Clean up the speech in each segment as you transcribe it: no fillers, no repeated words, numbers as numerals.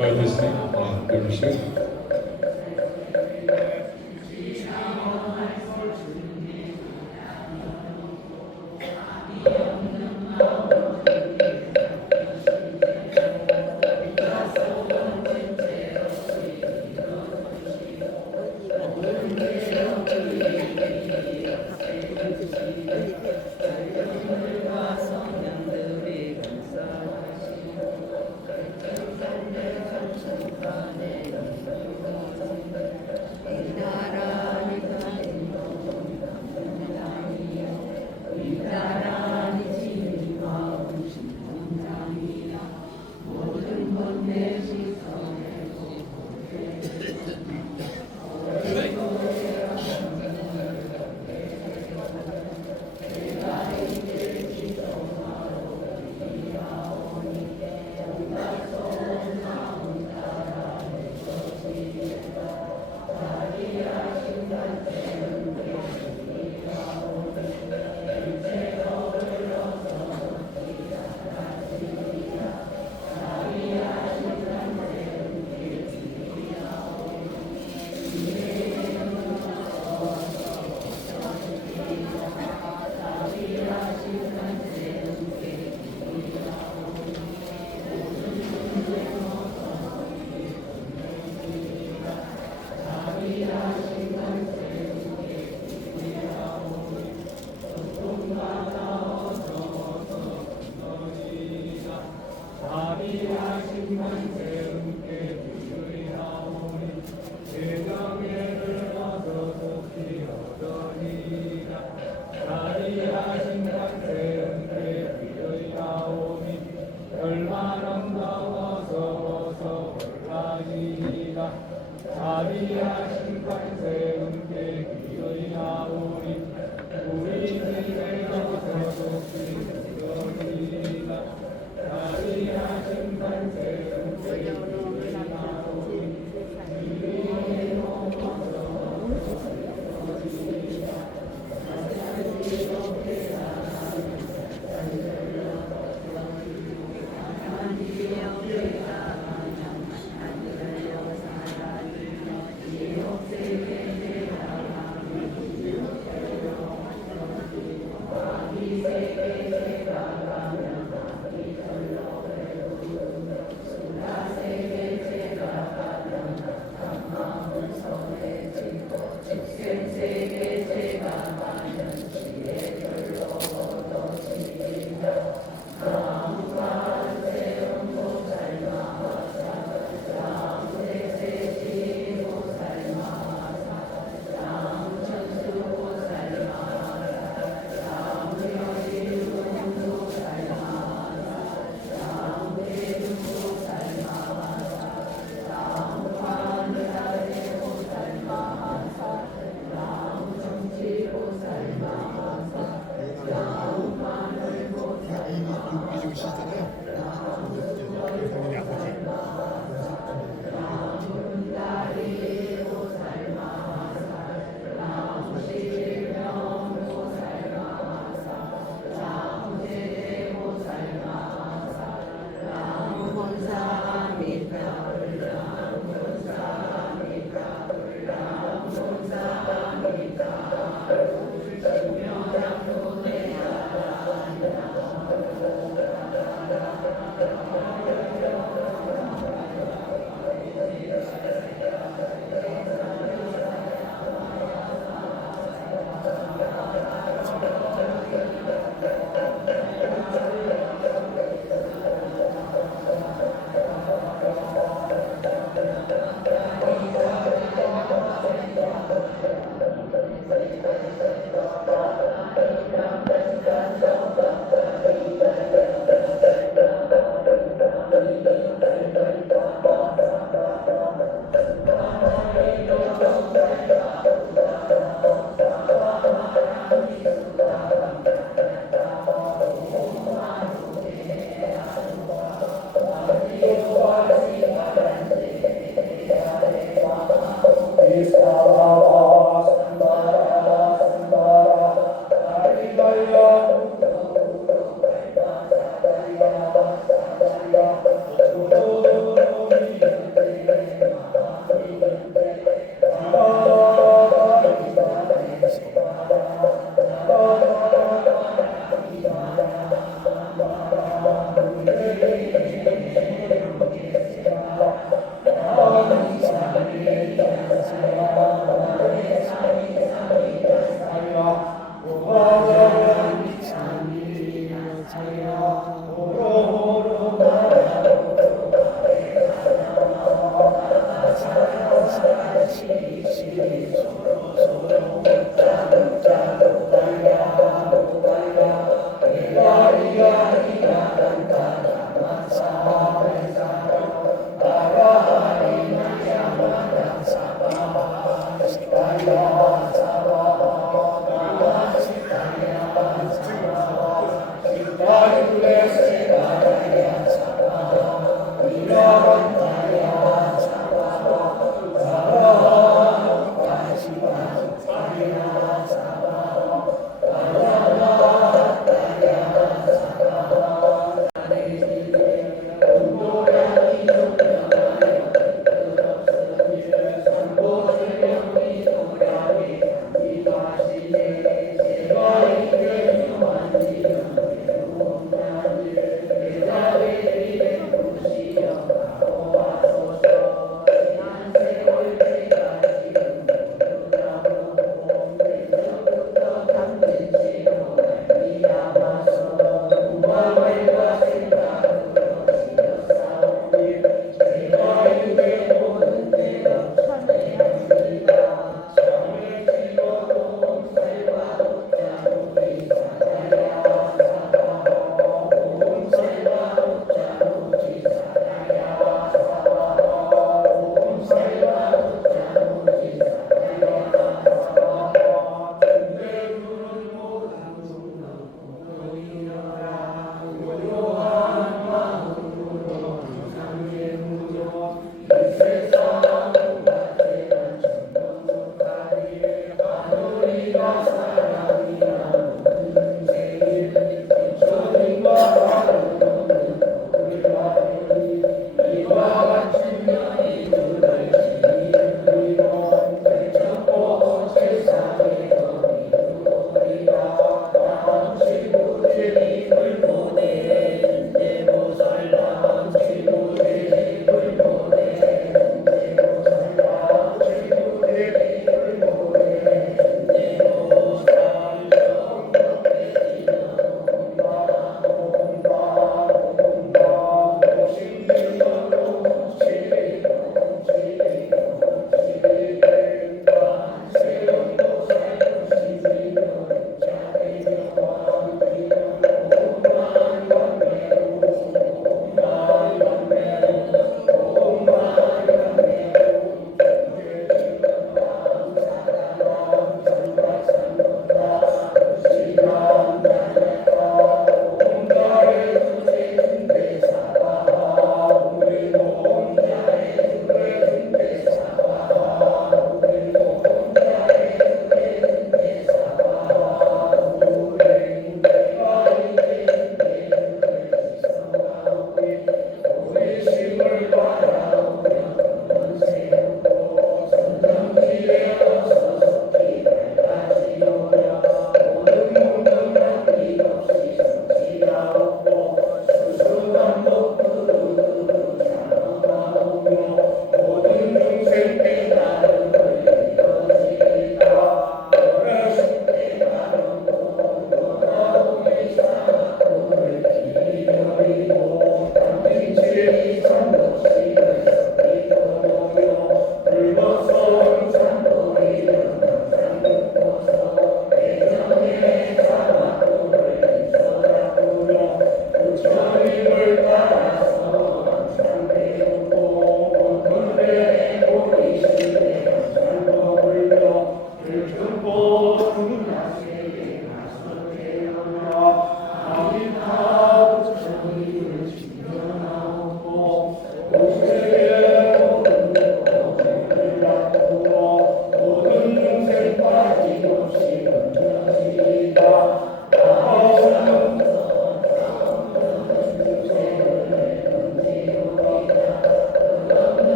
By listening, understanding. 자비하신 관세 은혜 기어이나오니 우리 세상에서 속히리라. 자비하신 관세 은혜 기어이나오니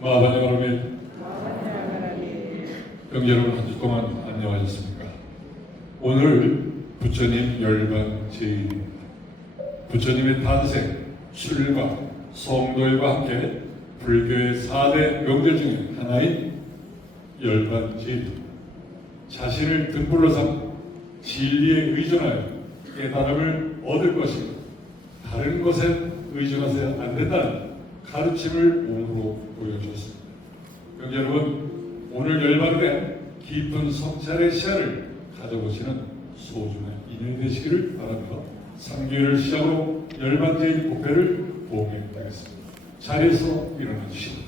마하바니 여러분, 형제 여러분 한 주 동안 안녕하셨습니까? 오늘 부처님 열반 제일, 부처님의 탄생, 출가, 성도일과 함께 불교의 4대 명절 중에 하나인 열반 제일, 자신을 등불로 삼고 진리에 의존하여 깨달음을 얻을 것이고 다른 것에 의존하셔야 안 된다는 가르침을 오늘로 보여주었습니다. 형제 여러분, 오늘 열반된 깊은 성찰의 시야를 가져보시는 소중한 인연이 되시기를 바랍니다. 3교회를 시작으로 열반제의 법회를 봉행하겠습니다. 자리에서 일어나 주시기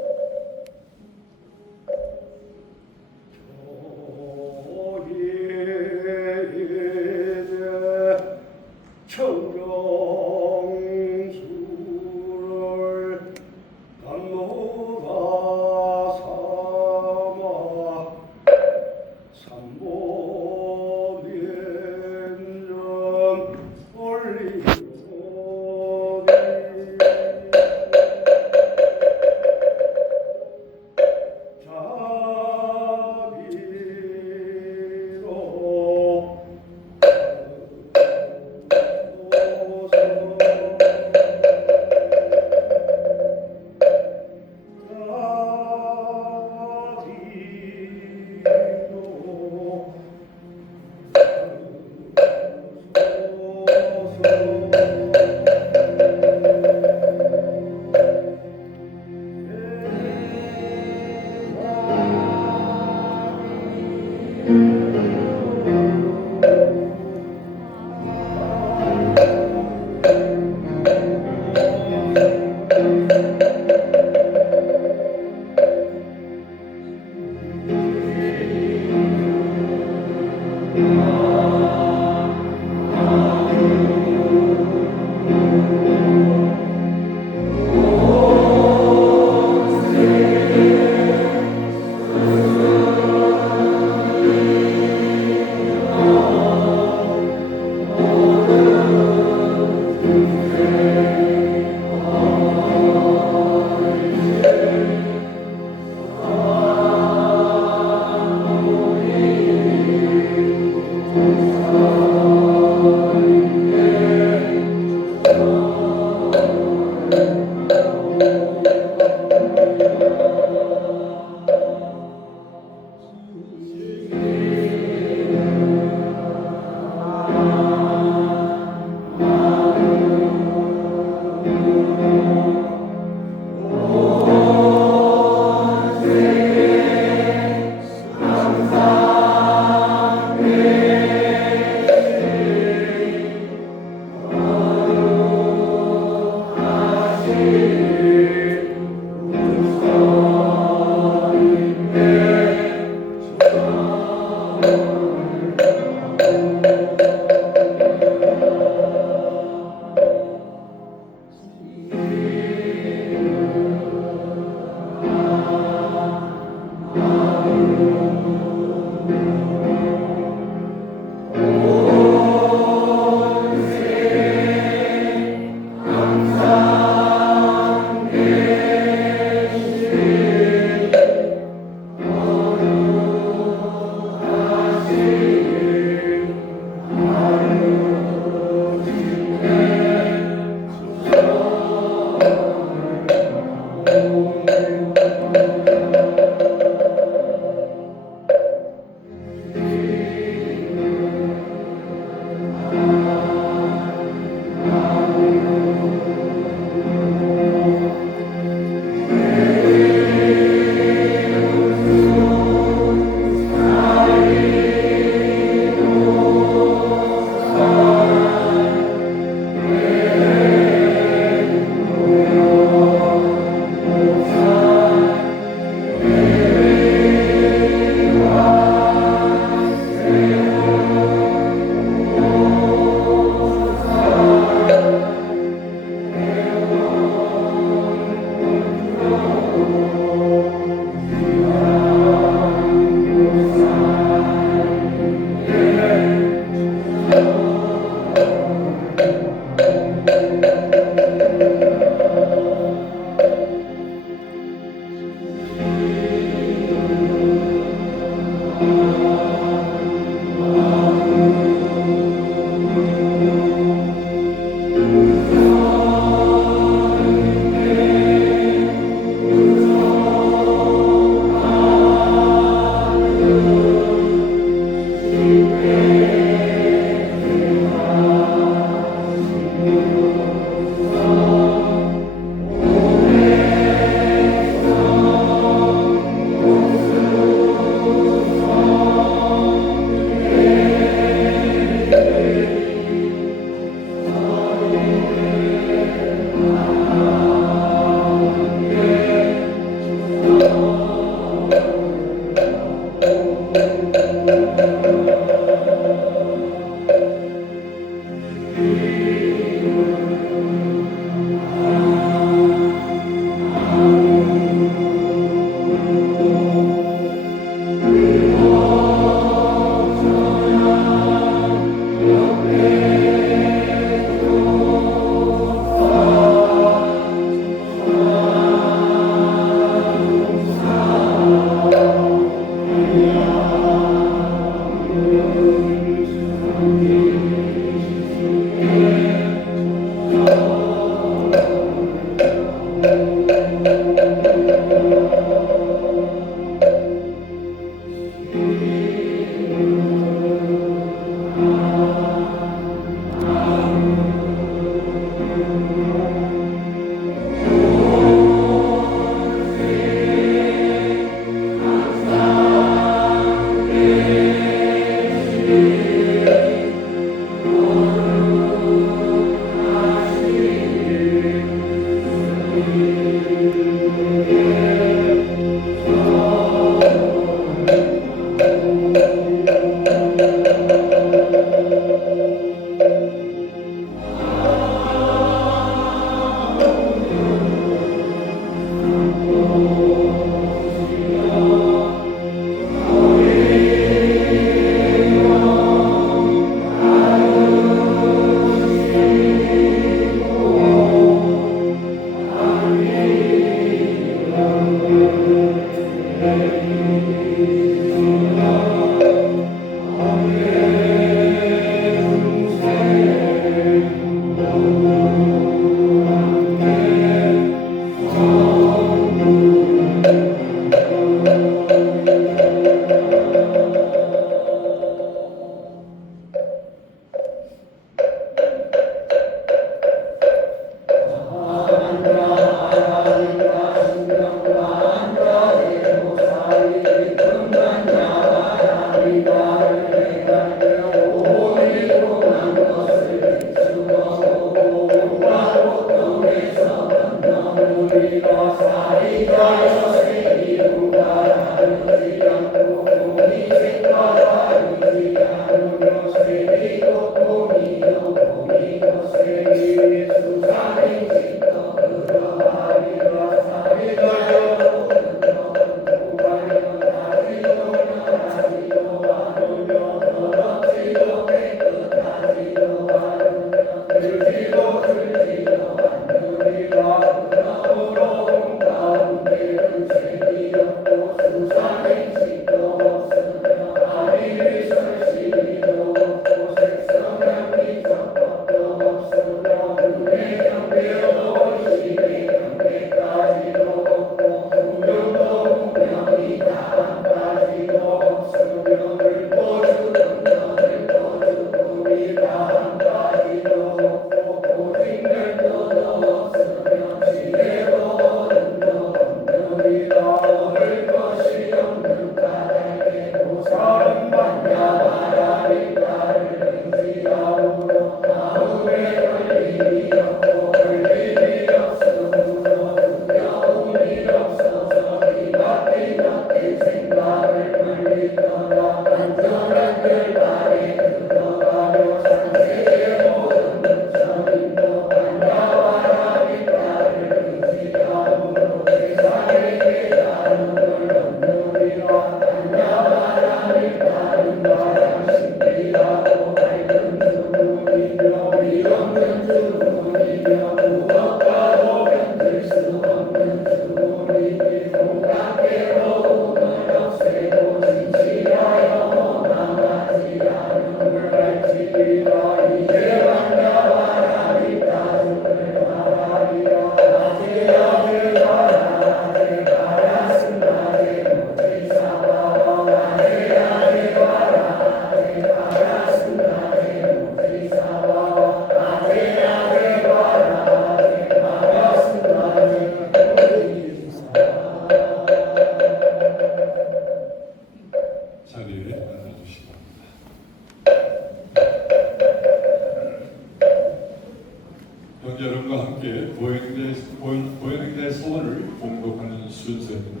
보현행자의 서원을 봉독하는 순서입니다.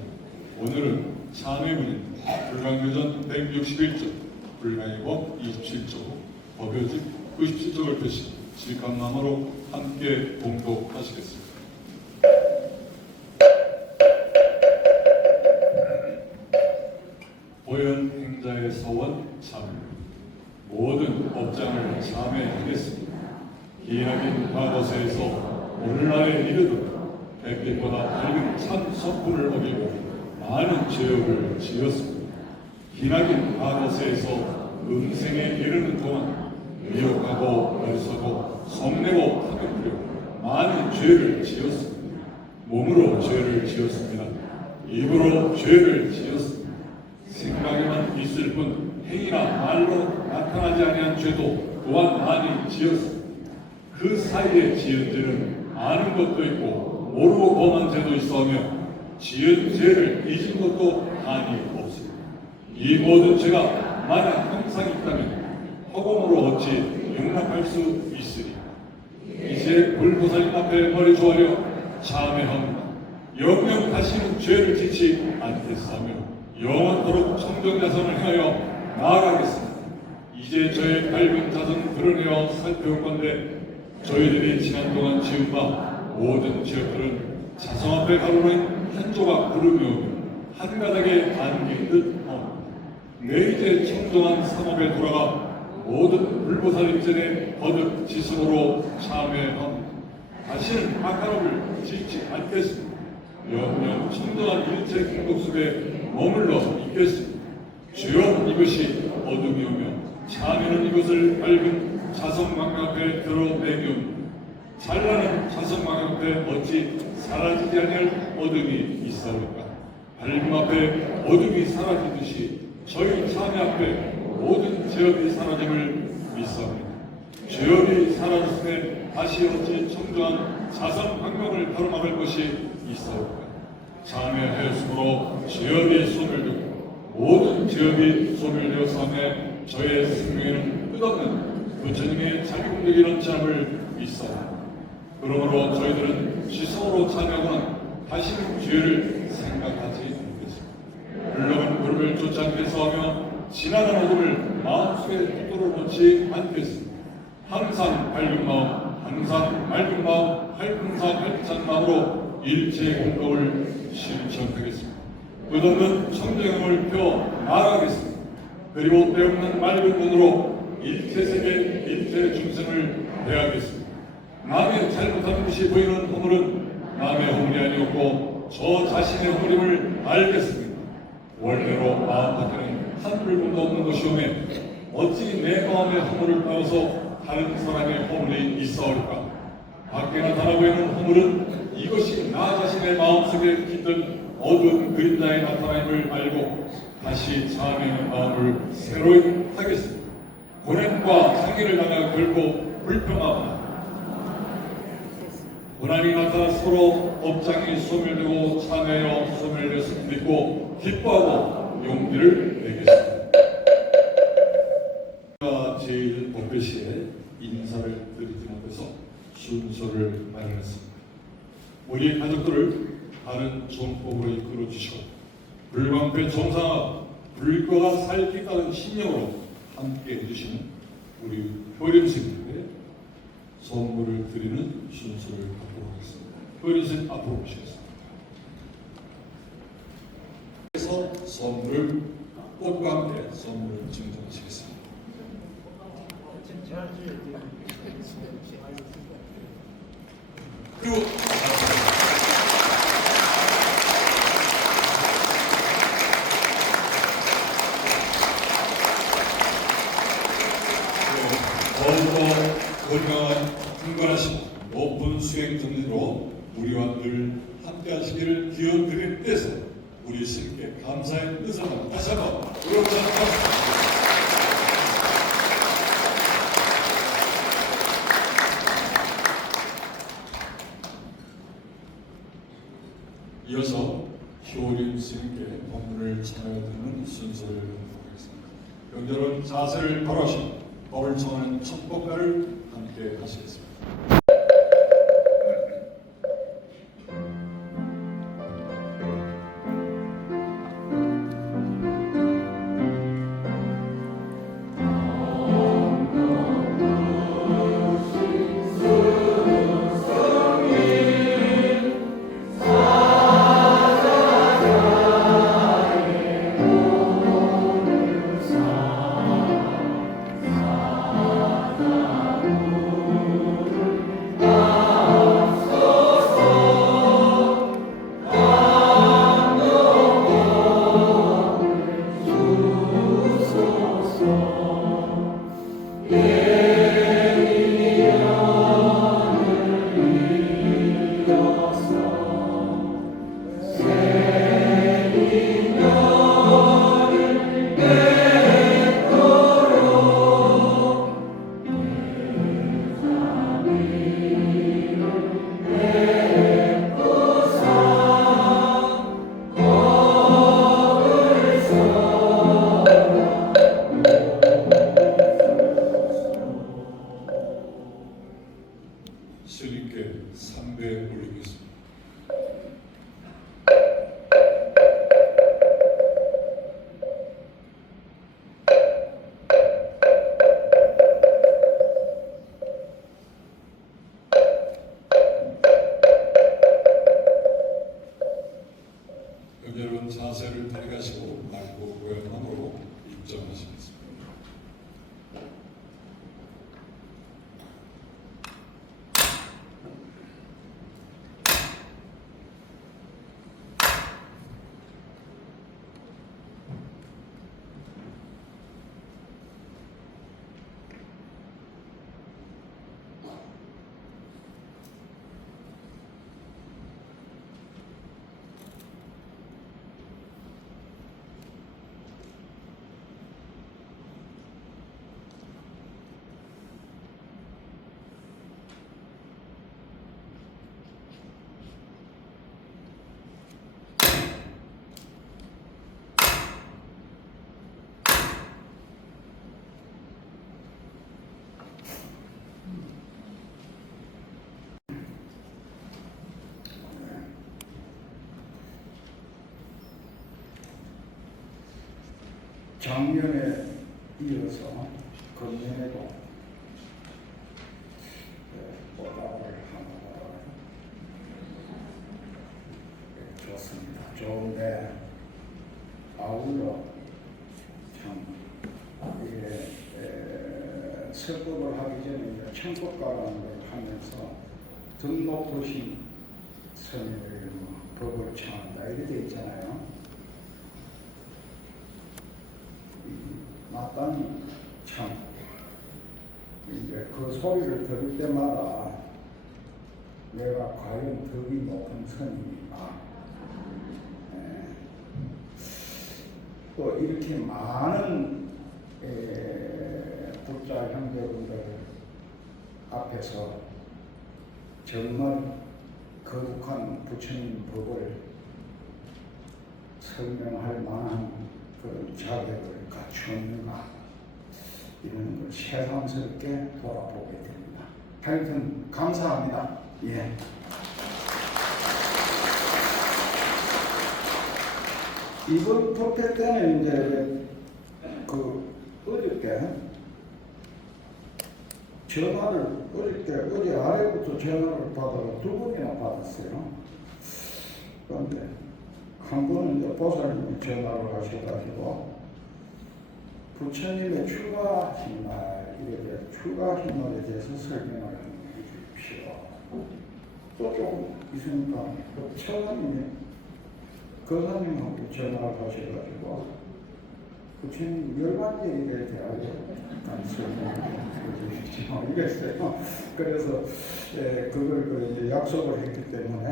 오늘은 참회문입니다. 불강교전 161쪽, 불강의법 27쪽, 법요집 97쪽을 펴신 질감나무로 함께 봉독하시겠습니다. 보현행자의 서원 참회. 모든 업장을 참회하겠습니다. 기하긴 과거세에서 오늘날에 이르도록 백빛보다 밝은 참 석분을 어기고 많은 죄업을 지었습니다. 기나긴 과거세에서 음생에 이르는 동안 미혹하고 어리석고 성내고 타격하려고 많은 죄를 지었습니다. 몸으로 죄를 지었습니다. 입으로 죄를 지었습니다. 생각에만 있을 뿐 행위나 말로 나타나지 아니한 죄도 또한 많이 지었습니다. 그 사이에 지은 죄는 아는 것도 있고 모르고 범한 죄도 있어하며 지은 죄를 잊은 것도 많이 없습니다. 이 모든 죄가 만약 항상 있다면 허공으로 어찌 용납할 수 있으리. 이제 불보살님 앞에 머리 조아려 참회합니다. 영영 다시는 죄를 짓지 않겠사며 영원토록 청정자선을 향하여 나아가겠습니다. 이제 저의 밝은 자선 드러내어 살펴볼 건데 저희들이 지난 동안 지은 바 모든 지역들은 자성 앞에 가로는 한 조각 구름이 오며 한 가닥에 안긴 듯 합니다. 내 이제 청정한 상업에 돌아가 모든 불보살님 전에 거듭 지승으로 참회합니다. 다시는 악한업을 짓지 않겠습니다. 영영 청정한 일체 행복 속에 머물러 있겠습니다. 주여 이것이 어둠이 오며 참회는 이것을 밝은 자성망각 앞에 드러내며 찬란한 자성망각 앞에 어찌 사라지지 아니할 어둠이 있사옵니까? 밝음 앞에 어둠이 사라지듯이 저희 참회 앞에 모든 죄업이 사라짐을 믿사옵니다. 죄업이 사라졌음에 다시 어찌 청정한 자성망각을 가로막을 것이 있사옵니까? 참회하였으므로 죄업이 소멸되고 모든 죄업이 소멸되었사오매 저의 생명에는 끝없는 부처님의 자비공덕이 넘치함을 믿사옵니다. 그러므로 저희들은 지성으로 참여하고는 다시는 죄를 생각하지 않겠습니다. 흘러간 구름을 쫓지 않겠어 하며 지나간 어둠을 마음속에 붙들어 놓지 않겠습니다. 항상 밝은 마음, 항상 맑은 마음, 항상 활기찬 마음으로 일체의 공덕을 실천하겠습니다. 끝없는 청정형을 펴 나아가겠습니다. 그리고 때없는 맑은 눈으로 일체 세계, 일체 중생을 대하겠습니다. 남의 잘못한 것이 보이는 허물은 남의 허물이 아니었고 저 자신의 허물임을 알겠습니다. 원래로 마음 밖에는 한 불금도 없는 것이오매 어찌 내 마음의 허물을 따라서 다른 사람의 허물이 있사올까? 밖에 나타나 보이는 허물은 이것이 나 자신의 마음속에 깃든 어두운 그림자에 나타남을 알고 다시 자명한 마음을 새로이 하겠습니다. 고난과 상해를 당하 결코 불평하거나 고난이 나타나 서로 업장이 소멸되고 참회하여 소멸되었음을 믿고 기뻐하고 용기를 내겠습니다. 제일 법배시에 인사를 드리지 못해서 순서를 마련했습니다. 우리 가족들을 바른 정법으로 이끌어 주시고 불광패 정상화 불교가 살기까는 신념으로 함께 해주시는 우리 효림스님께 선물을 드리는 순서를 갖도록 하겠습니다. 효림스님 앞으로 오시겠습니다. 그래서 선물을 꽃과 함께 선물을 증정하시겠습니다. 그리고 더욱더 건강한 흥건하시고 높은 수행 정신으로 우리와 늘 함께 하시기를 기원드리는 데서 우리 스님께 감사의 뜻을 다시 한번 의원장합니다. 이어서 효림 스님께 법문을 참여하는 순서를 하겠습니다. 명절은 자세를 바로하시고 법을 청하는 첫법가를 함께 하시겠습니다. 스님께 삼배 올리겠습니다. 여러분 자세를 다리가시고 맑고 고연함으로 입장하시겠습니다. 작년에 이어서 금년에도 보답을 하는 좋습니다. 좋은데 아울러 참 이게 설법을 하기 전에 청법가라는 걸 하면서 등 높으신 스님을 법을 청한다 이렇게 돼 있잖아요. 마땅히 참 이제 그 소리를 들을 때마다 내가 과연 덕이 높은 스님인가, 또 이렇게 많은 불자 형제분들 앞에서 정말 거룩한 부처님 법을 설명할 만한 그런 자격을 갖추었는가, 이런 걸 새삼스럽게 돌아보게 됩니다. 하여튼 감사합니다. 예. 이번 토패 때는 이제 어저께 전화를 어제 아래부터 전화를 받아서 2번이나 받았어요. 그런데 한 번은 이제 보살님이 전화를 하셔가지고 부처님의 출가하신 날, 이렇게 출가하신 날에 대해서 설명을 해 주십시오. 또 조금 있으니까 처장님이 거사님하고 전화를 하셔가지고 부처님 열반제에 대하여 설명해 주십시오. 이랬어요. 그래서 그걸 이제 약속을 했기 때문에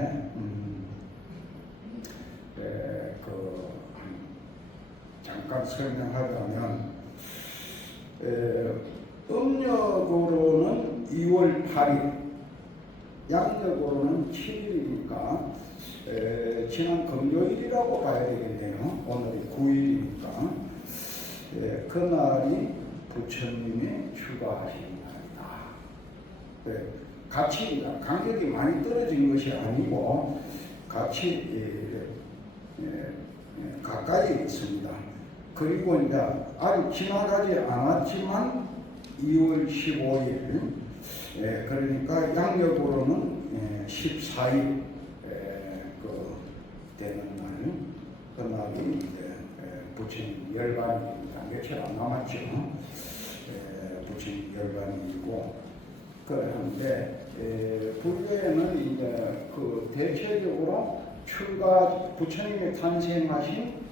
잠깐 설명하자면 음력으로는 2월 8일, 양력으로는 7일이니까 지난 금요일이라고 봐야 되겠네요. 오늘이 9일이니까 그날이 부처님이 출가하신 날이다. 같이 간격이 많이 떨어진 것이 아니고 같이 가까이 있습니다. 그리고 이제 아직 지나가지 않았지만 2월 15일, 그러니까 양력으로는 14일 되는 날, 그날이 이제 부처님 열반입니다. 며칠 안 남았죠. 부처님 열반이고, 그런데 불교에는 이제 대체적으로 부처님이 탄생하신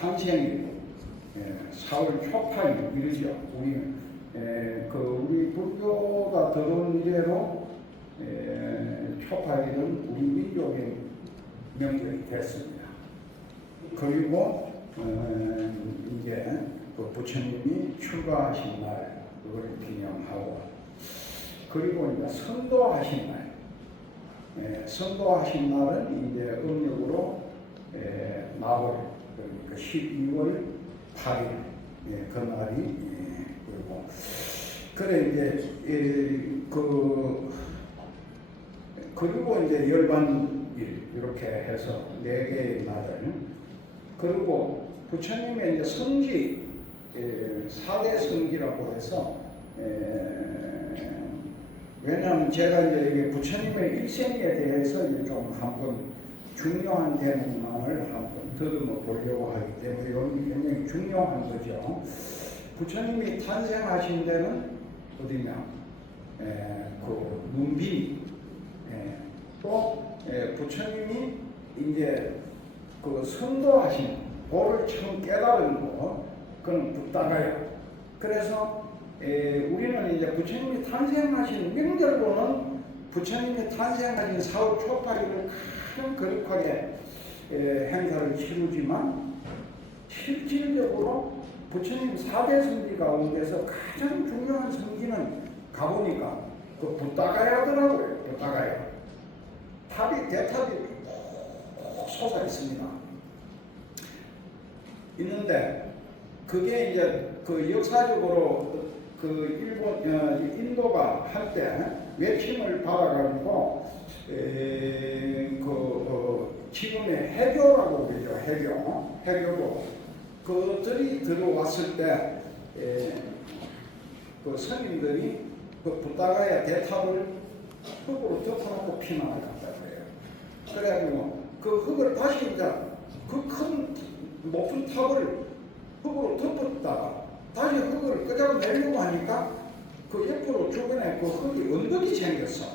탄생일 4월 초파일 이러죠. 우리 불교가 들어온 이래로 초파일은 우리 민족의 명절이 됐습니다. 그리고 이제 부처님이 출가하신 날 그걸 기념하고, 그리고 이제 선도하신 날, 선도하신 날은 이제 음력으로 나월, 그러니까 12월 8일 그날이 그리고 그래 이제 그리고 이제 열반일 이렇게 해서 4개의 날을, 그리고 부처님의 이제 성지 4대 성지라고 해서 왜냐하면 제가 이제 이게 부처님의 일생에 대해서 이제 좀 한번 중요한 대목만을 한번 더듬어 보려고 하기 때문에 이건 굉장히 중요한 거죠. 부처님이 탄생하신 데는 어디냐? 문비. 또 부처님이 이제 선도하신 도를 처음 깨달은 거, 그건 붓다가요. 그래서 우리는 이제 부처님이 탄생하신 명절로는 부처님이 탄생하신 4월 초파일을 가장 거룩하게 행사를 치르지만, 실질적으로 부처님 4대 성지 가운데서 가장 중요한 성지는 가보니까 붓다가야 하더라고요. 붓다가야. 대탑이 꼭 솟아 있습니다. 있는데 그게 이제 역사적으로 인도가 한때 외침을 받아가지고 지금의 해교라고 그러죠. 해교도 그들이 들어왔을 때 그 스님들이 그 붓다가야 대탑을 흙으로 덮어놓고 피난을 갔다 그래요. 그래가지고 그 흙을 다시 이제 그 큰 높은 탑을 흙으로 덮었다가 다시 흙을 끄적내려고 하니까 그 옆으로 주변에 그 흙이 언덕이 생겼어.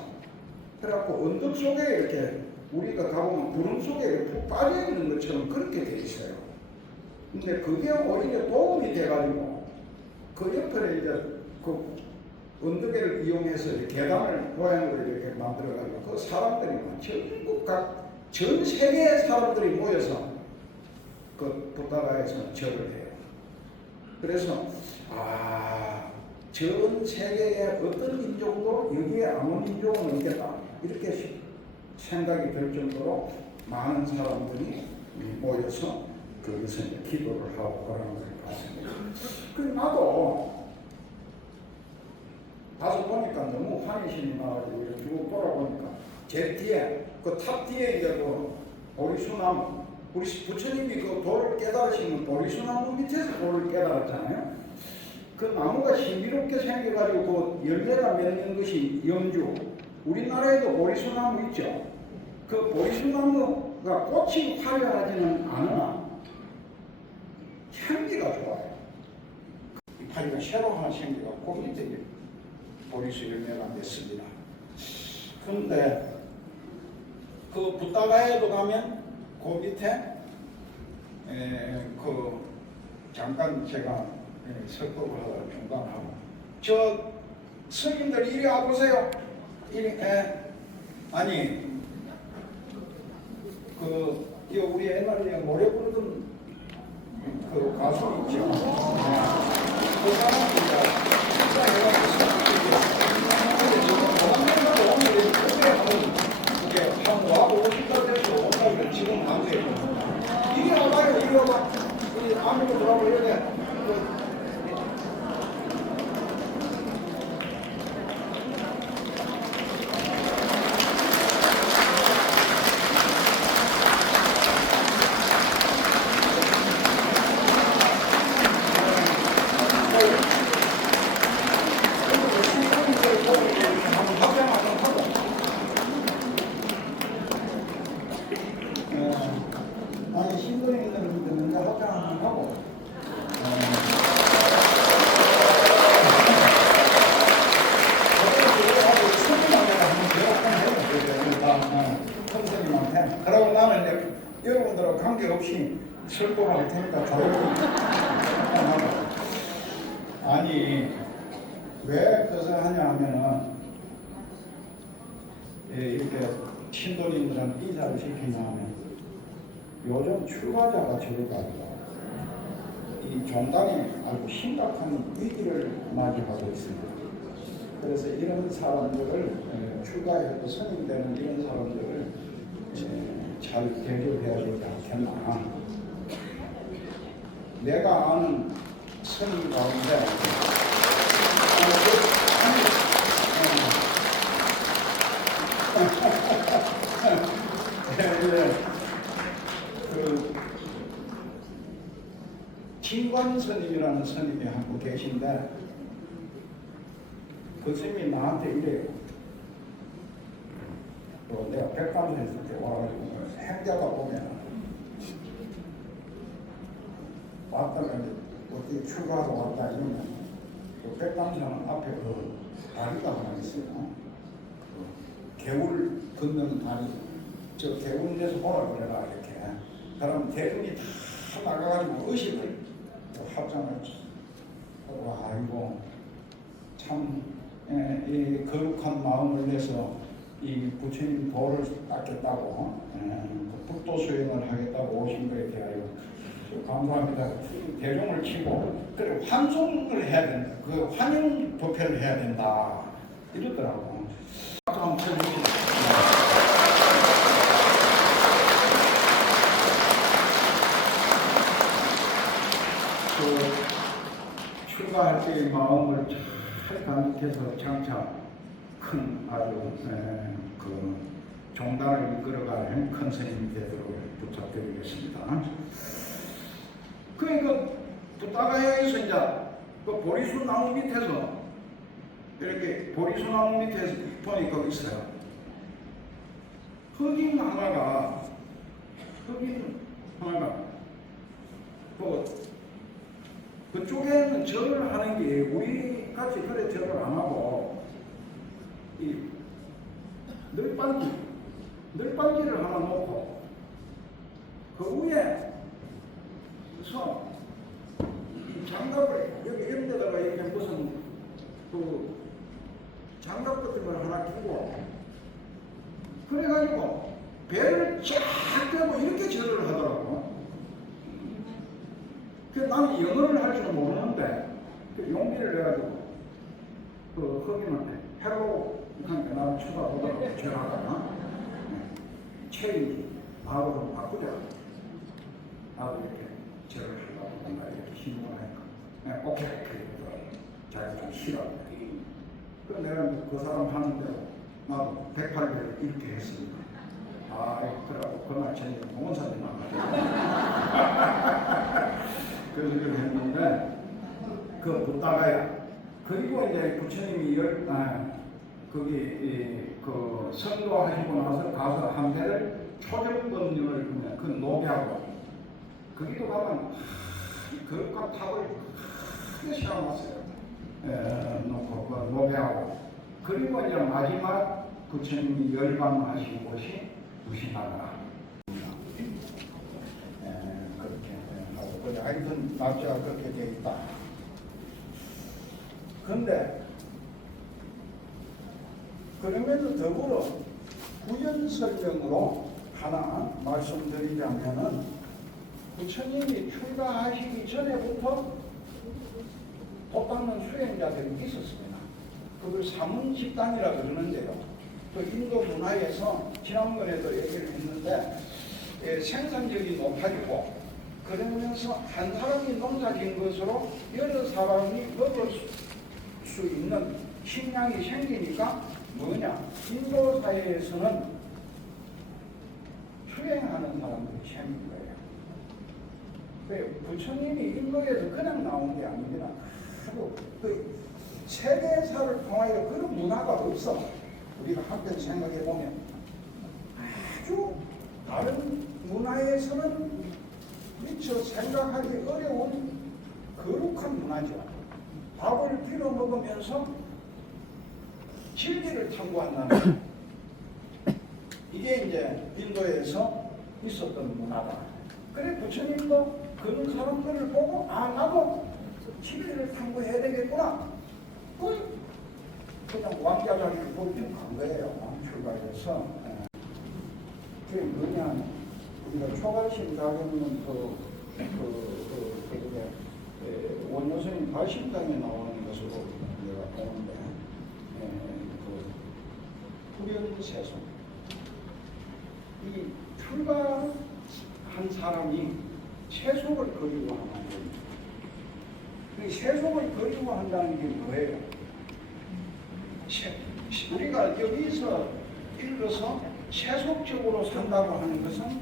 그래갖고 언덕 속에 이렇게 우리가 가보면 구름 속에 이렇게 푹 빠져있는 것처럼 그렇게 돼 있어요. 근데 그게 오히려 도움이 돼가지고 그 옆에 이제 그 언덕을 이용해서 계단을 모양으로 이렇게 만들어가지고 그 사람들이 전국 전 세계의 사람들이 모여서 그 붓다가에서 절을 해요. 그래서 전 세계의 어떤 민족도 여기에 아무 민족은 없겠다 이렇게 생각이 들 정도로 많은 사람들이 모여서 거기서 기도를 하고 그러는 걸 봤습니다. 그래서 나도 가서 보니까 너무 환희심이 나가지고 쭉 돌아보니까 제 뒤에 그 탑 뒤에 이제 그 보리수나무, 우리 부처님이 그 돌을 깨달으시면 보리수나무 밑에서 돌을 깨달았잖아요. 그 나무가 신비롭게 생겨가지고 그 열매가 맺는 것이 연주. 우리나라에도 보리수나무 있죠. 그 보리수나무가 꽃이 화려하지는 않으나 향기가 좋아요. 이파리가 새로 하나 생겨가지고 그 밑에 보리수 열매가 맺습니다. 그런데 그 붓다가에도 가면 그 밑에 그 잠깐 제가 설법을 하다가 중단하고 저 스님들 이리 와보세요. 아니 그 우리 옛날에 노래 부르던 그 가수 있죠. 그 사람이 와보고 싶다고 해서 온다고 지금 안 돼요. 이리 와봐요, 이리 와봐. 우리 아무도 들어가고 이러게. 아니 신도님들은 먼저 합장 한번 하고 선생님한테 그러고 나면 이제 여러분들하고 관계없이 설교할 테니까 조용히 아니 왜 그것을 하냐 하면은 이렇게 신도님들은 이사를 시키냐 하면 요즘 출가자가 저리가고 이 종단이 아주 심각한 위기를 맞이하고 있습니다. 그래서 이런 사람들을 출가해서 스님 되는 이런 사람들을 잘 대접해야 되지 않겠나. 내가 아는 스님 가운데 그 김관 스님이라는 스님이 한 분 계신데 그 스님이 나한테 이래요. 내가 백담 했을 때 와가지고 행자가 보면 왔다면 어떻게 출가하러 왔다 이러면 그 백담사는 앞에 그 다리가 하나 있어요. 그 개울 걷는 다리. 저 개운에서 보라 그래라 이렇게. 그럼 대군이 다 나가가지고 의식을 합장을 하고 아이고 참 이 거룩한 마음을 내서 이 부처님 도를 닦겠다고 불도 수행을 하겠다고 오신 것에 대하여 감사합니다. 대종을 치고 그래 환송을 해야 된다. 그 환영 도패를 해야 된다 이러더라고. 한번 쳐주시죠. 출가할 때의 마음을 잘 간직해서 장차 큰 아주 그 종단을 이끌어가는 큰 스님이 되도록 부탁드리겠습니다. 그러니까 부타가야에서 이제 그 보리수 나무 밑에서 이렇게 보리수 나무 밑에서 보니까 있어요. 흑인 하나가 그쪽에는 절을 하는 게 우리 같이 그래 절을 안 하고 이 늘반지를 하나 놓고 그 위에 이 장갑을 여기 이런 데다가 이렇게 무슨 그 장갑 같은 걸 하나 끼고 그래가지고 배를 쫙 떼고 이렇게 절을 하더라고. 나는 영어를 할 줄은 모르는데 용기를 내가지고 그 흑인한테 헬로 하니까 나를 쳐다보다가 절하다가 체인지 나하고 좀 바꾸자. 나도 이렇게 절을 하려고 내가 이렇게 힘을 하니까 오케이 자기가 좀 싫어. 그래서 내가 그 사람 하는 대로 나도 108배를 이렇게 했습니다. 그래갖고 그날 저녁에 공원사님 나가요. 그래서 그렇게 했는데 그 부타가야 그리고 이제 부처님이 거기 그 선도하시고 나서 가서 한 배를 초정법령을 그 노배하고 거기도 가면 그릇과 탑을 크게 세워놨어요. 놓고 그 노배하고 그리고 이제 마지막 부처님이 열반하신 곳이 무시나라. 그렇게 하고 하여튼 날짜가 그렇게 되어 있다. 근데 그럼에도 더불어 부연 설명으로 하나 말씀드리자면은 부처님이 출가하시기 전에부터 도 닦는 수행자들이 있었습니다. 그걸 사문집단이라 그러는데요. 그 인도 문화에서 지난번에도 얘기를 했는데 생산력이 높아지고 그러면서 한 사람이 농사진 것으로 여러 사람이 먹을 수 있는 식량이 생기니까 뭐냐? 인도 사회에서는 수행하는 사람들이 생긴 거예요. 부처님이 인도에서 그냥 나온 게 아닙니다. 그 세계사를 통하여 그런 문화가 없어. 우리가 한편 생각해 보면 아주 다른 문화에서는 미처 생각하기 어려운 거룩한 문화죠. 밥을 빌어 먹으면서 진리를 탐구한다는 이게 이제 인도에서 있었던 문화다. 그래 부처님도 그런 사람들을 보고 나도 진리를 탐구해야 되겠구나. 그냥 왕자 자리를 보이면 간 거예요. 출가해서. 그게 뭐냐, 우리가 초발심 자격은 원효스님 발심당에 나오는 것으로 내가 보는데, 불연세속. 이 출가한 사람이 세속을 그리워하는 겁니다. 이 세속을 그리워한다는 게 뭐예요? 우리가 여기서 읽어서 세속적으로 산다고 하는 것은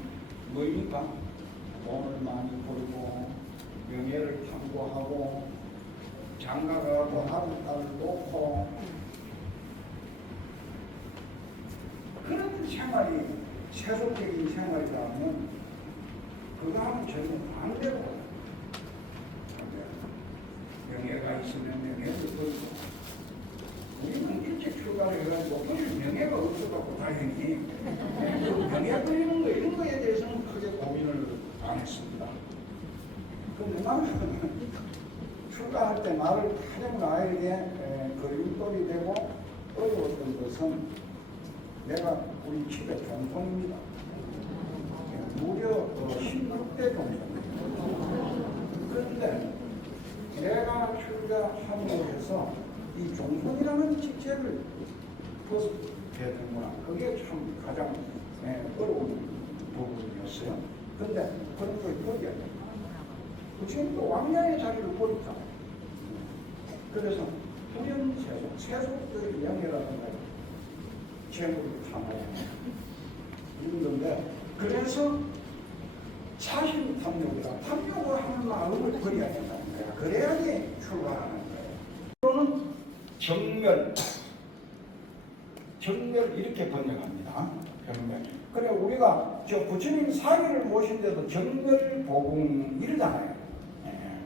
뭐입니까? 돈을 많이 벌고 명예를 탐구하고 장가가고 아들 딸을 놓고 그런 생활이 세속적인 생활이라면 그거하고는 전혀 반대로 명예가 있으면 명예를 벌고 우리는 일찍 출가를 해가지고 명예가 없어갖고 다행히 명예 걸리는 거 이런 거에 대해서는 크게 고민을 안 했습니다. 근데 나는 출가할 때 나를 가장 나에게 걸림돌이 되고 어려웠던 것은 내가 우리 집의 종손입니다. 무려 16대 종손입니다. 그런데 내가 출가함으로 해서 이 종손이라는 직책을 벗어야 되는구나. 그게 참 가장 어려운 부분이었어요. 근데 그런 걸 버려야 돼. 지금 또 왕녀의 자리를 버렸다. 그래서 불연세속, 세속들의 명예라든가 재물을 탐하야 돼. 이런 건데 그래서 자신 탐욕이다. 탐욕을 하는 마음을 버려야 된다는 거야. 그래야지 출발하는 거예요. 또는 정멸 이렇게 번역합니다. 정멸. 그래 우리가 저 부처님 사기를 모신데도 정멸보궁 이러잖아요.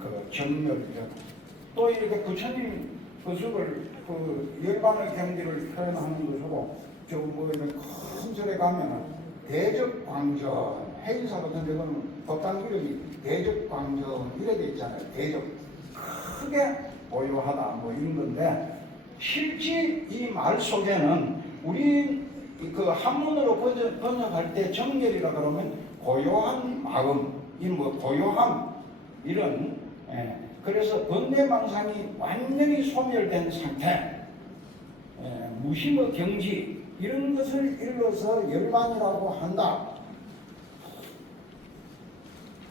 그 정멸. 또 이렇게 부처님 그습을 그 열반의 경지를 표현하는 것이고 저 뭐 이런 큰 절에 가면은 대적광전 해인사 같은 데는 법당 이름이 대적광전 이래 돼 있잖아요. 대적 크게 보유하다 뭐 이런 건데 실제 이 말 속에는 우리 그 한문으로 번역할 때 정결이라 그러면 고요한 마음, 이 뭐 고요함 이런 그래서 번뇌망상이 완전히 소멸된 상태, 무심의 경지 이런 것을 일러서 열반이라고 한다.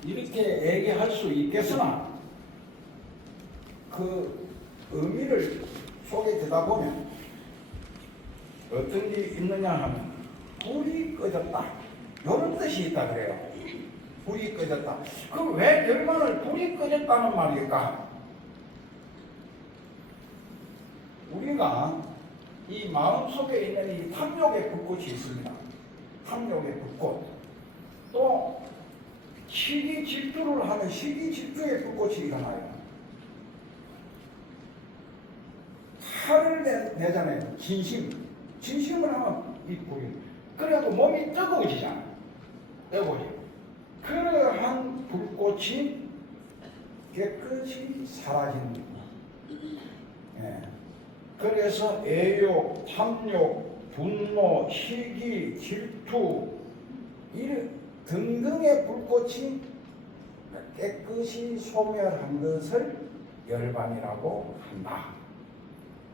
이렇게 얘기할 수 있겠으나 그 의미를 속에 들다 보면 어떤 게 있느냐 하면 불이 꺼졌다 이런 뜻이 있다 그래요. 불이 꺼졌다. 그럼 왜 열반을 불이 꺼졌다는 말일까? 우리가 이 마음속에 있는 이 탐욕의 불꽃이 있습니다. 탐욕의 불꽃. 또 시기 질투를 하면 시기 질투의 불꽃이 일어나요. 화를 내잖아요. 진심을 하면 이 불이. 그래도 몸이 뜨거워지잖아요. 뜨거워지고. 그러한 불꽃이 깨끗이 사라지는 거예요. 그래서 애욕, 탐욕, 분노, 시기, 질투 이런 등등의 불꽃이 깨끗이 소멸한 것을 열반이라고 한다.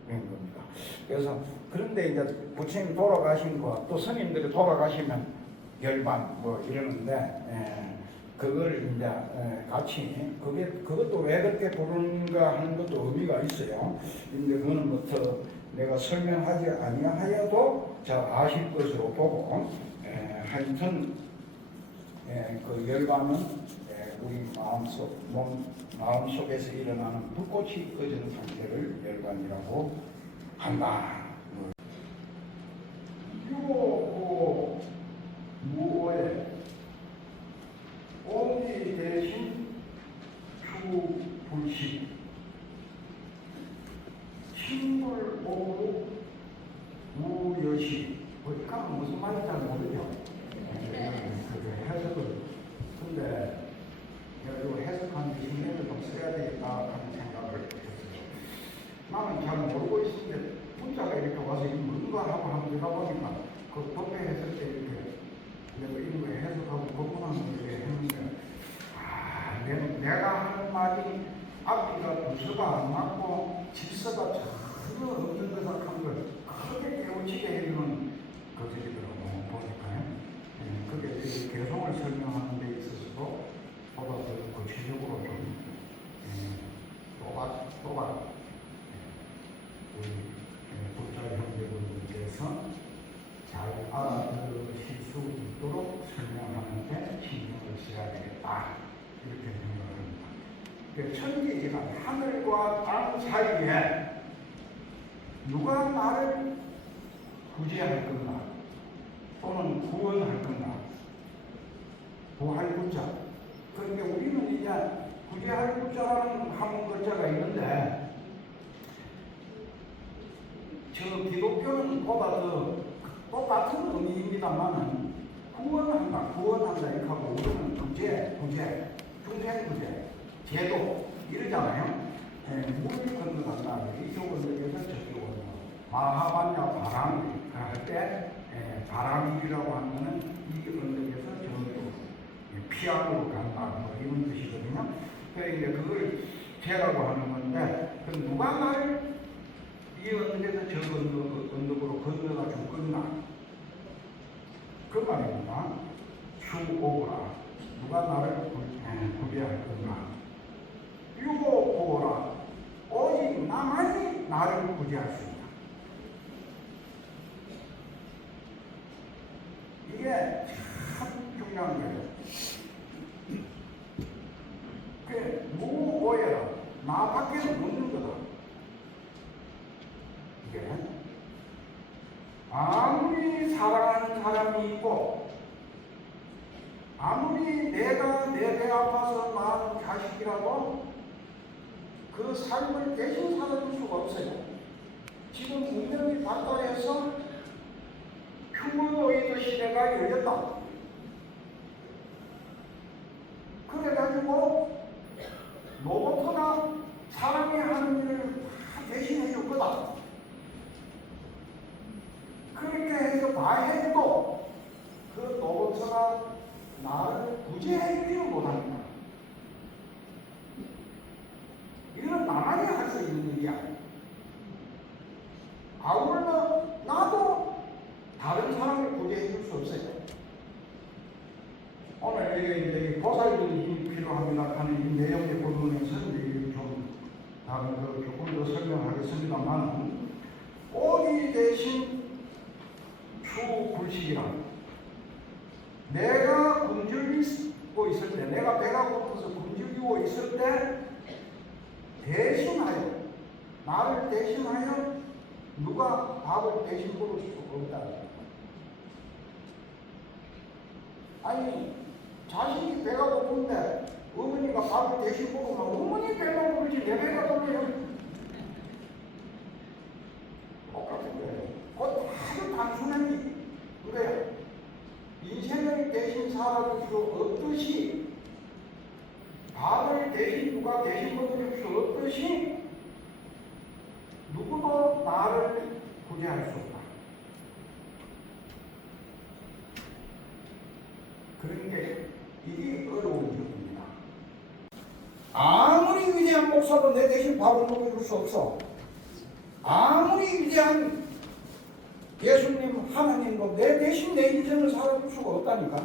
그런 겁니다. 그래서 그런데 이제 부처님 돌아가신 거, 또 스님들이 돌아가시면 열반 뭐 이러는데 그걸 이제 같이 그것도 왜 그렇게 부르는가 하는 것도 의미가 있어요. 근데 그거는 뭐 더 내가 설명하지 아니하여도 잘 아실 것으로 보고 하여튼 그 열반은 우리 마음속에서 일어나는 불꽃이 꺼지는 상태를 열반이라고 한다. 유오 무오에 오니 대신 추불식 신불오무 무여시 어디가 무슨 말인지 잘 모르죠. 그 해석을 근데 이거 해석하는 신뢰를 좀 써야 되겠다 하는 생각을 했어요. 나는 잘 모르고 있는데 문자가 이렇게 와서 이거 뭔가 하고 한번 들어가 보니까 그 법에 했을 때 이렇게 내가 이런 거 해석하고 거부하는 거 했는데 내가 하는 말이 앞뒤가 부서가 안 맞고 질서가 전혀 없는 것 같은 걸 크게 깨우치게 해주는 것이더라고 보니까요. 그게 개성을 설명하는 데 있어서도 보다 더 구체적으로 좀 또박 우리 국자 형제분들께서 잘 알아들으실 수 있도록 설명하는 데 신경을 써야 되겠다 이렇게 생각합니다. 천지지간 하늘과 땅 사이에 누가 나를 구제할 건가 또는 구원할 건가 구할 구자. 그런데 우리는 이제 구제할 구자라는 한 글자가 있는데 저 기독교는 보다 더 똑같은 의미입니다만은 구원한다 이렇게 하고 우리는 구제, 중생구제, 제도 이러잖아요. 물 건너간다 이쪽 건너에서 저쪽 건너 마하반야 바람 할 때 바람이라고 하면은 이 건너에서 저쪽 피안으로 간다 뭐 이런 뜻이거든요. 그러니까 그걸 제라고 하는 건데 그 누가 나를 이 언덕에서 저 언덕으로 건너가 줄 건가 그 말입니다. 추오라 누가 나를 구제할 건가 유오라 오직 나만이 나를 구제할 수 있다. 이게 아무리 사랑하는 사람이 있고 아무리 내가 내 배 아파서 낳은 자식이라도 그 삶을 대신 살아줄 수가 없어요. 지금 문명이 발달해서 휴머노이드 시대가 열렸다. 그래가지고 로봇가 사람이 하는 일을 다 대신해 줄 거다. 그렇게 해서 다 해도 그 로봇가 나를 구제해주지를 못합니다. 이건 나만이 할 수 있는 일이야. 아울러 나도 다른 사람을 구제해 줄 수 없어요. 오늘 이제 보살들이 필요합니다 하는 이 내용의 부분에서 좀 다른 조금 더 설명하겠습니다만, 오기 대신 추불식이란 내가 굶주리고 있을 때, 내가 배가 고파서 굶주리고 있을 때 대신하여, 나를 대신하여 누가 밥을 대신 부를 수 없다. 아니, 자식이 배가 고픈데 어머니가 밥을 대신 부르면 어머니 배가 고프지 내 배가 고프요? 똑같은 거예요. 그건 아주 단순한 거예요. 인생을 대신 살아줄 수 없듯이, 밥을 대신 누가 대신 먹어줄 수 없듯이 누구도 나를 구제할 수 없다. 그런 게 이게 어려운 점입니다. 아무리 위대한 목사도 내 대신 밥을 먹어줄 수 없어. 아무리 위대한 예수님, 하나님도 내 대신 내 인생을 살아줄 수가 없다니까.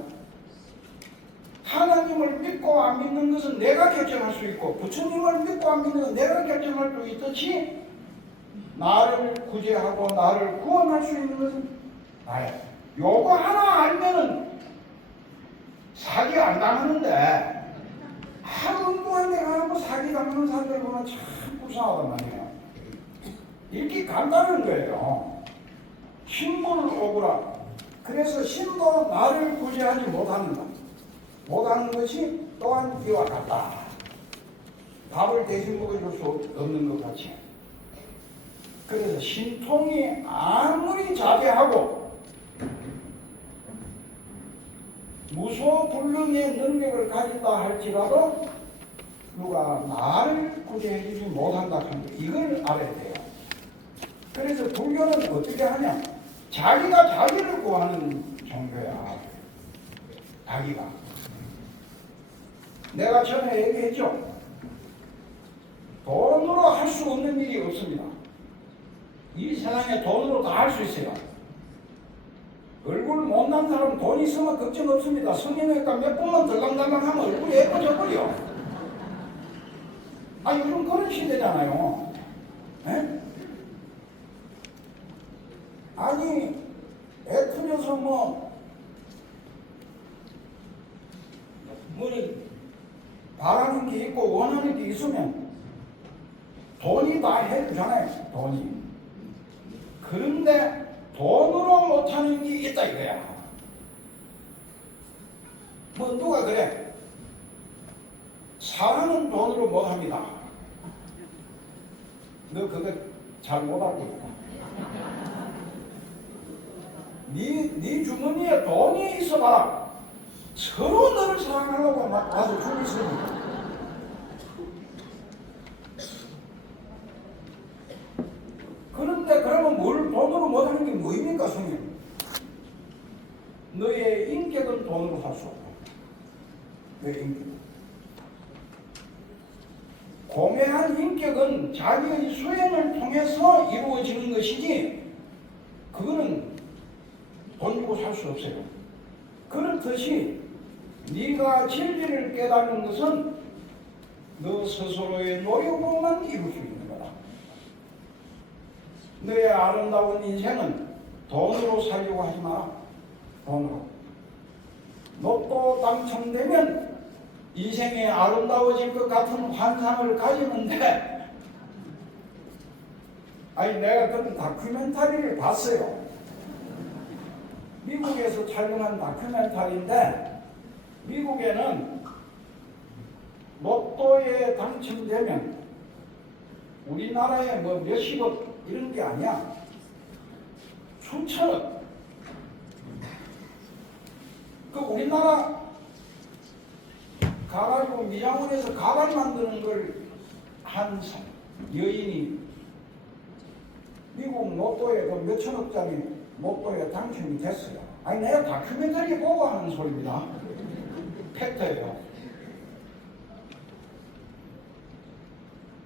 하나님을 믿고 안 믿는 것은 내가 결정할 수 있고, 부처님을 믿고 안 믿는 것은 내가 결정할 수 있듯이, 나를 구제하고 나를 구원할 수 있는 것은 나야. 요거 하나 알면은 사기 안 당하는데, 하루 동안 내가 뭐 사기 당하는 사람들 보면 참 불쌍하단 말이에요. 이렇게 간다는 거예요. 신물 오구라. 그래서 신도 나를 구제하지 못하는 것이 또한 이와 같다. 밥을 대신 먹어줄 수 없는 것 같이. 그래서 신통이 아무리 자제하고 무소불능의 능력을 가진다 할지라도 누가 나를 구제해주지 못한다 하는 거, 이걸 알아야 돼요. 그래서 불교는 어떻게 하냐, 자기가 자기를 구하는 종교야. 자기가. 내가 전에 얘기했죠. 돈으로 할 수 없는 일이 없습니다. 이 세상에 돈으로 다 할 수 있어요. 얼굴 못난 사람 돈 있으면 걱정 없습니다. 성형외과 몇 번만 들랑달랑하면 얼굴이 예뻐져 버려. 아, 요즘 그런 시대잖아요. 에? 아니, 애 터져서 바라는 게 있고 원하는 게 있으면 돈이 다 해주잖아요. 돈이. 그런데 돈으로 못하는 게 있다 이거야. 뭐 누가 그래? 사랑은 돈으로 못합니다. 너 그거 잘 못하고 있고. 네 주머니에 돈이 있어봐라. 서로 너를 사랑하려고 와서 줄을 서는. 그런데 그러면 뭘 돈으로 못하는 게 뭐입니까, 성님? 너의 인격은 돈으로 살 수 없고. 너의 인격. 고매한 인격은 자기의 수행을 통해서 이루어지는 것이지, 그거는 돈 주고 살 수 없어요. 그렇듯이 네가 진리를 깨닫는 것은 너 스스로의 노력으로만 이룰 수 있는 거다. 너의 아름다운 인생은 돈으로 살려고 하지 마라. 돈으로. 로또 당첨되면 인생이 아름다워질 것 같은 환상을 가지는데, 아니 내가 그런 다큐멘터리를 봤어요. 미국에서 촬영한 다큐멘터리인데 미국에는 로또에 당첨되면 우리나라에 뭐 몇십억 이런 게 아니야. 수천억. 그 우리나라 가가지고 미장원에서 가발 만드는 걸 한 여인이 미국 로또에 그 몇천억짜리 로또에 당첨이 됐어요. 아니 내가 다큐멘터리 보고 하는 소리입니다. 팩트예요.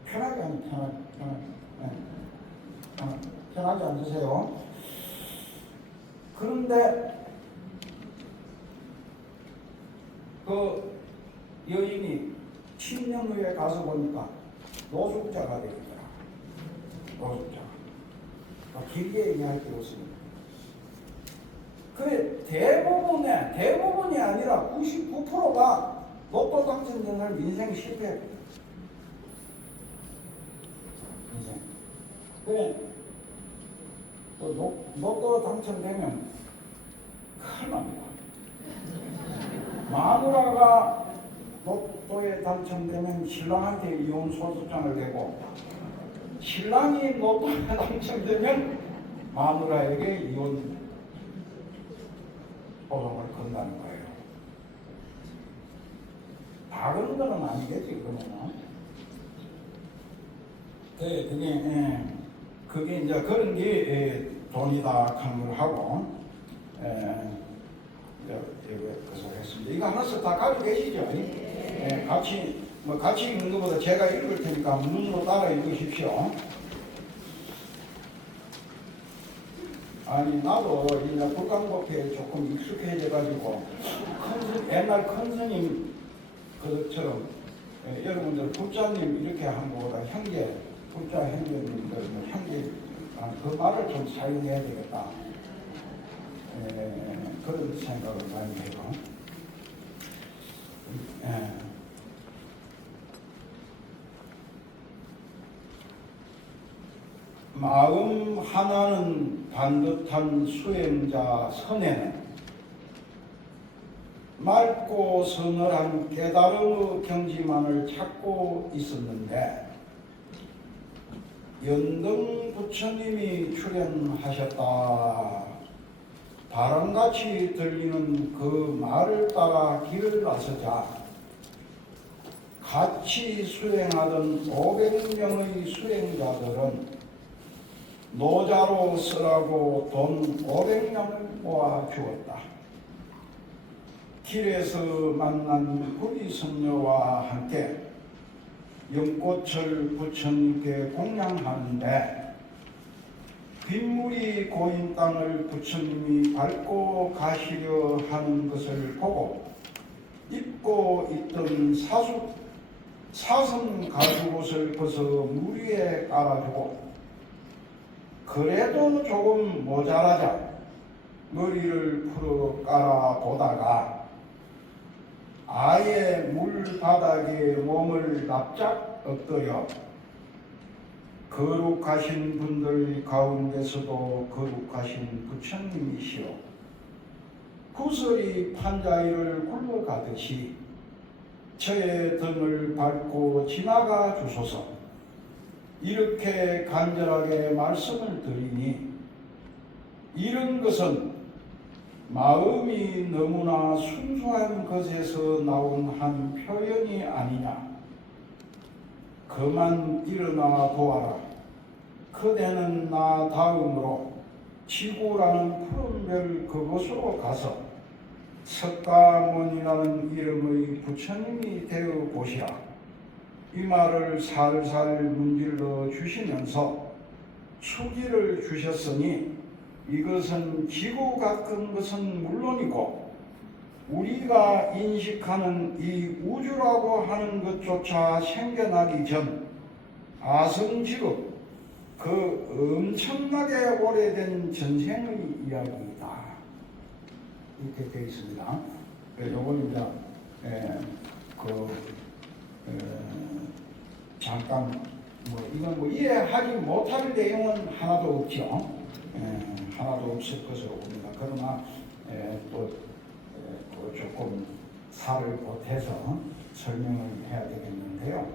편하게 편하게 앉으세요. 그런데 그 여인이 10년 후에 가서 보니까 노숙자가 되겠더라. 노숙자. 길게 얘기할 게 없습니다. 그래 대부분이 아니라 99%가 로또 당첨된 사람 인생 실패했거든. 인생. 그래 또 로또 당첨되면 큰일 납니다. 마누라가 로또에 당첨되면 신랑한테 이혼 소송장을 내고 신랑이 로또에 당첨되면 마누라에게 이혼 소송을 건다는 거예요. 다 그런 거는 아니겠지 그러면은. 그게 이제 그런 게 돈이다 하는 걸 하고 그래서 했습니다. 이거 하나씩 다 가지고 계시죠? 같이 읽는 것보다 제가 읽을 테니까 눈으로 따라 읽으십시오. 아니 나도 이제 불광법에 조금 익숙해져가지고 옛날 큰 스님 그처럼 여러분들 불자님 이렇게 한 것보다 형제 불자 형제님들 형제 그 말을 좀 사용해야 되겠다. 그런 생각을 많이 해요. 마음 하나는 반듯한 수행자 선에는 맑고 서늘한 깨달음의 경지만을 찾고 있었는데 연등 부처님이 출연하셨다. 바람같이 들리는 그 말을 따라 길을 나서자 같이 수행하던 500명의 수행자들은 노자로 쓰라고 돈 500명을 모아 주었다. 길에서 만난 구리선녀와 함께 연꽃을 부처님께 공양하는데 빗물이 고인 땅을 부처님이 밟고 가시려 하는 것을 보고 입고 있던 사슴 가죽옷을 벗어 물 위에 깔아주고 그래도 조금 모자라자 머리를 풀어 깔아보다가 아예 물바닥에 몸을 납작 엎드려 거룩하신 분들 가운데서도 거룩하신 부처님이시오. 구슬이 판자위를 굴러가듯이 저의 등을 밟고 지나가 주소서. 이렇게 간절하게 말씀을 드리니 이런 것은 마음이 너무나 순수한 것에서 나온 한 표현이 아니냐. 그만 일어나 보아라. 그대는 나 다음으로 지구라는 푸른 별 그곳으로 가서 석가모니라는 이름의 부처님이 되어 보시라. 이 말을 살살 문질러 주시면서 수기를 주셨으니 이것은 지구 같은 것은 물론이고 우리가 인식하는 이 우주라고 하는 것조차 생겨나기 전 아성지급 그 엄청나게 오래된 전생의 이야기이다. 이렇게 되어 있습니다. 요건 이제 잠깐 이건 이해하지 못할 내용은 하나도 없죠. 하나도 없을 것으로 봅니다. 그러나 또 조금 살을 보태서 설명을 해야 되겠는데요.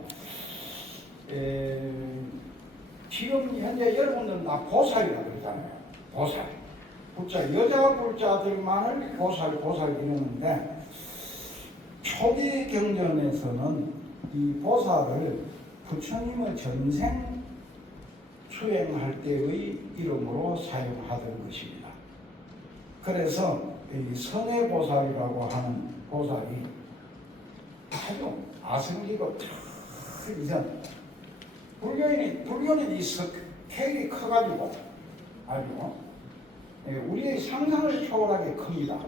지금 현재 여러분들은 다 보살이라고 그러잖아요. 보살. 불자, 여자 불자들만을 보살 이러는데, 초기 경전에서는 이 보살을 부처님의 전생 수행할 때의 이름으로 사용하던 것입니다. 그래서 이 선해보살이라고 하는 보살이 아주 아승기고 이상 불교는 이 스케일이 커가지고 아주 우리의 상상을 초월하게 큽니다.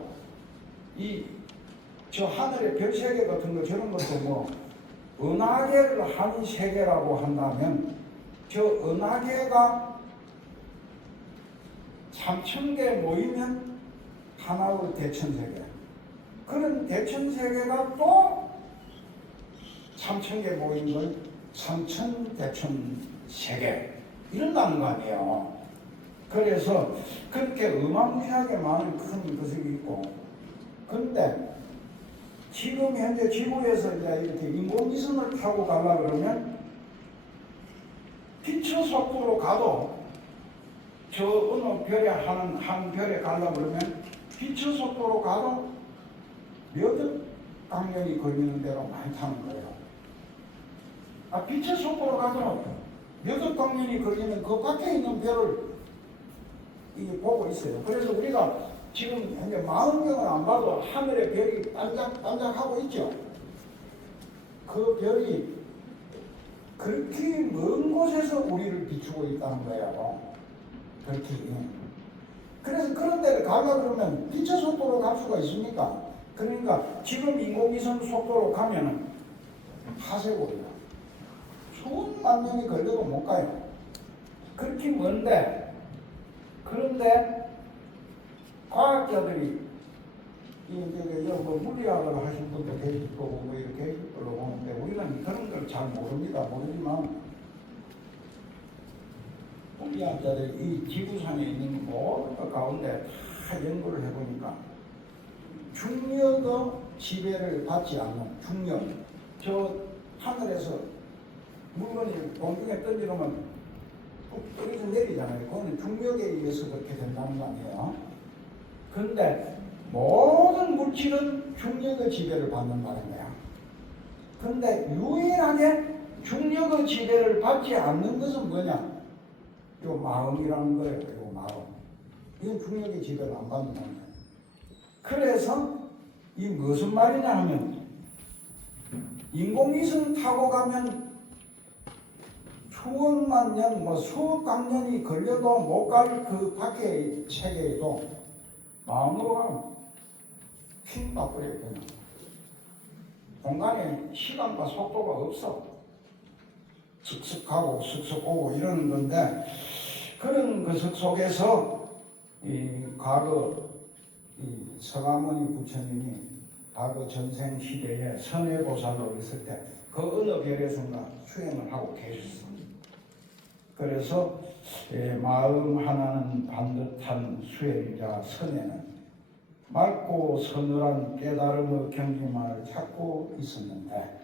저 하늘의 별세계 같은 거 저런 것도 뭐 은하계를 한 세계라고 한다면 저 은하계가 3,000개 모이면 하나의 대천세계, 그런 대천세계가 또 3,000개 모인 걸 3,000대천세계 이런다는 거 아니에요. 그래서 그렇게 어마무시하게 많은 큰 것이 있고, 근데 지금 현재 지구에서 이제 이렇게 인공위성을 타고 가려고 그러면 빛의 속도로 가도 저 어느 별에 한 별에 가려고 그러면 빛의 속도로 가도 몇억 광년이 걸리는 데가 많다는 거예요. 빛의 속도로 가도 몇억 광년이 걸리는 그 밖에 있는 별을 이게 보고 있어요. 그래서 우리가 지금 현재 40명을 안 봐도 하늘에 별이 반짝반짝하고 있죠. 그 별이 그렇게 먼 곳에서 우리를 비추고 있다는 거예요. 그렇게. 그래서 그런 데를 가려 그러면 빛의 속도로 갈 수가 있습니까? 그러니까 지금 인공위성 속도로 가면은 하세고요. 수만 년이 걸려도 못 가요. 그렇게 먼데, 그런데 과학자들이 뭐 물리학을 하신 분도 계실 거고 뭐 이렇게 계실 걸로 보는데, 우리는 그런 걸 잘 모르지만 물리학자들이 이 지구상에 있는 모든 것 가운데 다 연구를 해보니까 중력의 지배를 받지 않는 중력, 저 하늘에서 물건이 공중에 던지면 뚝 떨어져 내리잖아요. 그거는 중력에 의해서 그렇게 된다는 거 아니에요. 근데 모든 물질은 중력의 지배를 받는다는 거야. 근데 유일하게 중력의 지배를 받지 않는 것은 뭐냐? 요 마음이라는 거예요. 요 마음. 이건 중력의 지배를 안 받는 거예요. 그래서 이 무슨 말이냐 하면, 인공위성 타고 가면 수억만 년, 뭐 수억만 년이 걸려도 못 갈 그 밖의 세계에도 마음으로 가면 휙 바꿔요. 그냥 공간에 시간과 속도가 없어. 슥슥 가고 슥슥 오고 이러는 건데, 그런 그 속에서 이 과거 이 서가모니 부처님이 과거 전생 시대에 선해보살로 있을 때 그 어느 별에선가 수행을 하고 계셨습니다. 그래서 마음 하나는 반듯한 수행자 선에는 맑고 서늘한 깨달음의 경지만을 찾고 있었는데,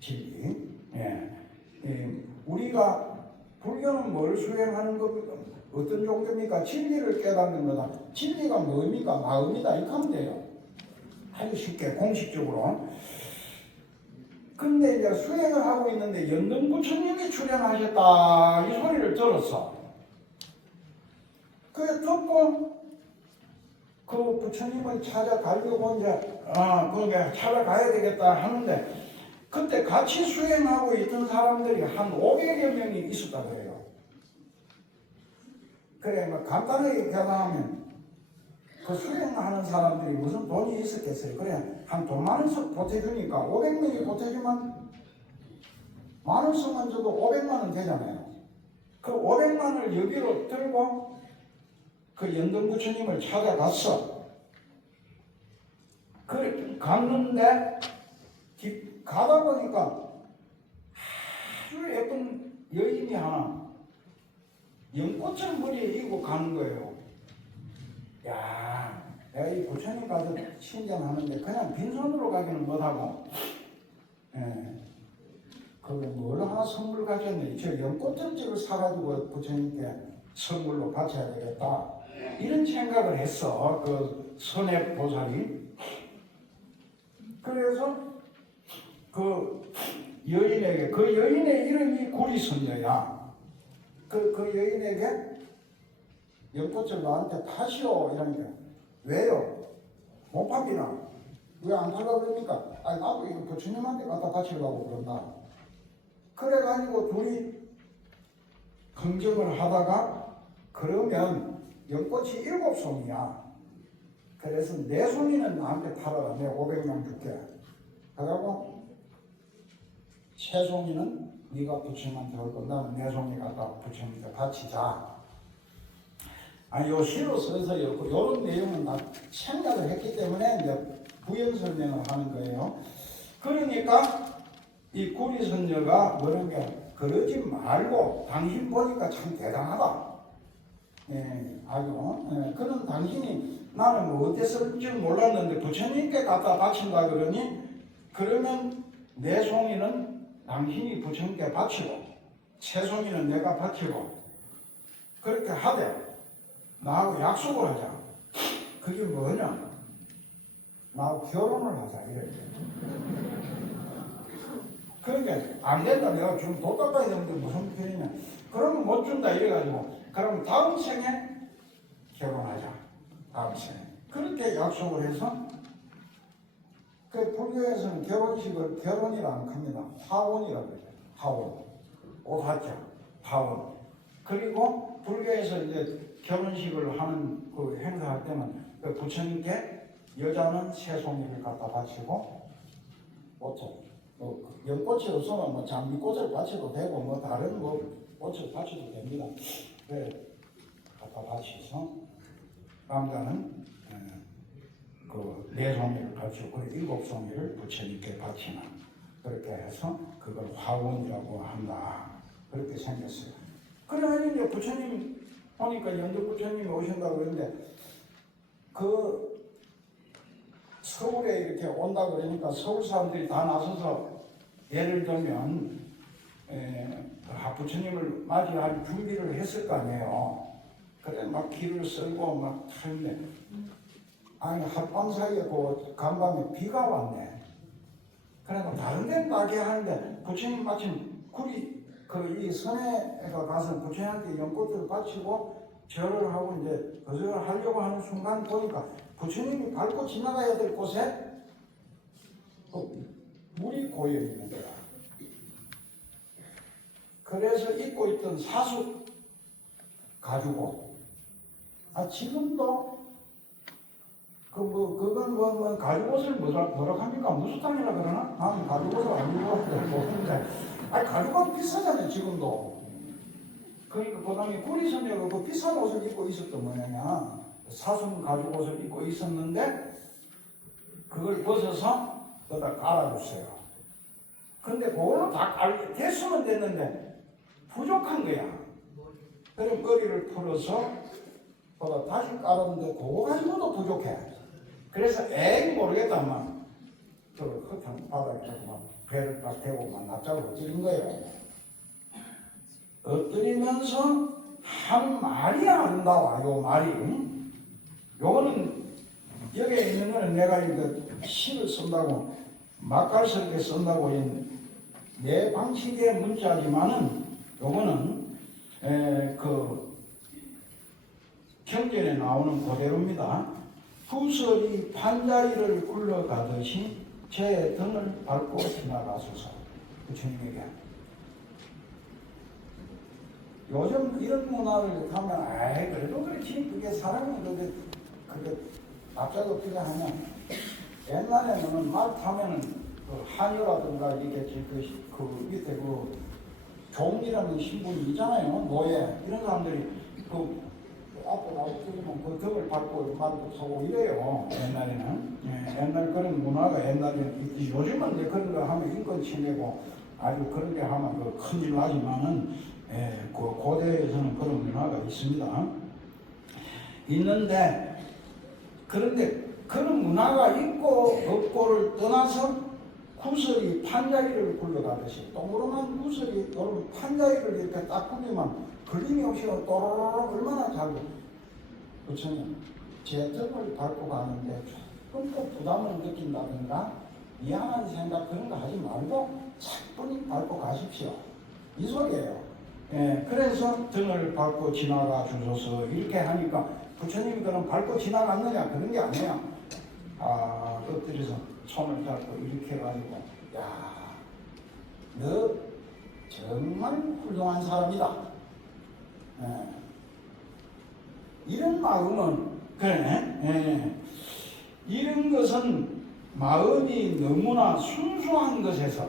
진리. 우리가 불교는 뭘 수행하는 겁니까? 어떤 종교입니까? 진리를 깨닫는 거다. 진리가 뭡니까? 마음이다. 이렇게 하면 돼요. 아주 쉽게 공식적으로. 근데 이제 수행을 하고 있는데 연등 부처님이 출연하셨다 이 소리를 들었어. 그래 듣고 그 부처님을 찾아가려고 이제 거기 찾아가야 되겠다 하는데, 그때 같이 수행하고 있던 사람들이 한 500여 명이 있었다고 해요. 그래 뭐 간단하게 계산하면 그 수행하는 사람들이 무슨 돈이 있었겠어요. 그래 한 돈 10,000원 보태주니까 500명이 보태주면 10,000원만 줘도 500만 원 되잖아요. 그 500만 원을 여기로 들고 그 연등 부처님을 찾아갔어. 그 갔는데 가다 보니까 아주 예쁜 여인이 하나 연꽃을 머리에 이고 가는 거예요. 야, 내가 이 부처님 가서 신전하는데 그냥 빈손으로 가기는 못하고, 그게 뭘 하나 선물 가졌네. 저 연꽃점집을 사가지고 부처님께 선물로 바쳐야 되겠다. 이런 생각을 했어. 그 선해보살이. 그래서 그 여인에게, 그 여인의 이름이 구리선녀야. 그 여인에게 연꽃을 나한테 파시오. 이러니까 왜요? 못 팝니다. 왜 안 팔라고 그러니까? 아니, 나도 이거 부처님한테 갖다 바치려고 그런다. 그래가지고 둘이 흥정을 하다가, 그러면 연꽃이 7송이야. 그래서 4송이는 나한테 팔아라. 내가 500명 줄게. 그러고 3송이는 네가 부처님한테 올 거, 나는 4송이 갖다 부처님한테 바치자. 아니, 요 시로 써서요. 요런 내용은 다 생각을 했기 때문에 이제 부연 설명을 하는 거예요. 그러니까 이 구리선녀가 뭐라는 게, 그러지 말고 당신 보니까 참 대단하다. 아주 그런 당신이, 나는 뭐 어땠을 줄 몰랐는데 부처님께 갖다 바친다 그러니, 그러면 4송이는 당신이 부처님께 바치고 3송이는 내가 바치고, 그렇게 하되 나하고 약속을 하자. 그게 뭐냐? 나하고 결혼을 하자. 이래. 그러니까 안 된다. 내가 좀 돈 깎아야 되는데 무슨 편이냐. 그러면 못 준다. 이래가지고, 그럼 다음 생에 결혼하자. 다음 생에. 그렇게 약속을 해서, 그 불교에서는 결혼식을 결혼이라 안 합니다. 화원이라고 그러죠. 화원. 오화자. 화원. 그리고 불교에서 이제 결혼식을 하는 그 행사할 때는 그 부처님께 여자는 3송이를 갖다 바치고, 보통 연꽃이 없으면 뭐 장미꽃을 바쳐도 되고, 뭐 다른 뭐 꽃을 바쳐도 됩니다. 그래 갖다 바쳐서 남자는 그 4송이를 바치고 7송이를 부처님께 바치는, 그렇게 해서 그걸 화원이라고 한다. 그렇게 생겼어요. 그래가지고 이제 부처님 보니까 연도 부처님이 오신다고 그러는데, 그 서울에 이렇게 온다 그러니까 서울 사람들이 다 나서서, 예를 들면 부처님을 맞이할 준비를 했을 거 아니에요. 그래 막 길을 쓸고 막 하는데, 아니 하룻밤 사이에 그 간밤에 비가 왔네. 그래서 다른 데는 나게 하는데, 부처님 마침 이 선에가 가서 부처님한테 연꽃을 바치고 절을 하고 이제 거절을 하려고 하는 순간 보니까 부처님이 밟고 지나가야 될 곳에 물이 고여 있는 거야. 그래서 입고 있던 사수 가지고, 지금도 그건 가죽옷을 뭐라 합니까? 무슨 땅이라 그러나? 나는 가죽옷을 안 입고 모르는데, 가죽옷 비싸잖아요 지금도. 그러니까 그 당시 구리선녀가 그 비싼 옷을 입고 있었던 모양이야. 사슴 가죽옷을 입고 있었는데, 그걸 벗어서 거기다 깔아줬어요. 근데 그걸로 다 됐으면 됐는데 부족한 거야. 그럼 머리를 풀어서 거기다 다시 깔았는데 그거 가지고도 부족해. 그래서 에이 모르겠다만 저 흙탕 바닥에 막 배를 딱 대고 막 납작으로 엎드린 거예요. 엎드리면서 한 말이 아름다워. 요 말이. 요거는 여기에 있는 거는 내가 이거 시를 쓴다고 맛깔스럽게 쓴다고 내 방식의 문자지만은, 요거는 그 경전에 나오는 그대로입니다. 후설이 판자리를 굴러가듯이 제 등을 밟고 지나가소서. 부처님에게. 요즘 이런 문화를 하면, 그래도 그렇지. 그게 사람이 그게 납작업 필요 하면, 옛날에는 말 타면은 그 한여라든가 이게 그 밑에 그 종이라는 신분이 있잖아요. 노예. 이런 사람들이 그 앞으로 나오고 뛰면 그 등을 밟고 말도 서고 이래요. 옛날에는. 옛날 그런 문화가 옛날에는 있지. 요즘은 이제 그런 거 하면 인권 침해고 아주 그런 게 하면 그 큰일 나지만은, 그 고대에서는 그런 문화가 있습니다. 있는데, 그런데 그런 문화가 있고 없고를 떠나서 구슬이 판자기를 굴러가듯이 동그란 구슬이 여러분 판자기를 이렇게 딱 굴리면 걸림이 없이 또로록 얼마나 잘 부처님 제 등을 밟고 가는데 조금 더 부담을 느낀다든가 미안한 생각 그런 거 하지 말고 차분히 밟고 가십시오. 이 소리예요. 예, 그래서 등을 밟고 지나가 주소서 이렇게 하니까 부처님이 그럼 밟고 지나갔느냐 그런 게 아니에요. 엎드려서 손을 잡고 이렇게 해가지고 야, 너 정말 훌륭한 사람이다. 예. 이런 마음은 그래. 예. 이런 것은 마음이 너무나 순수한 것에서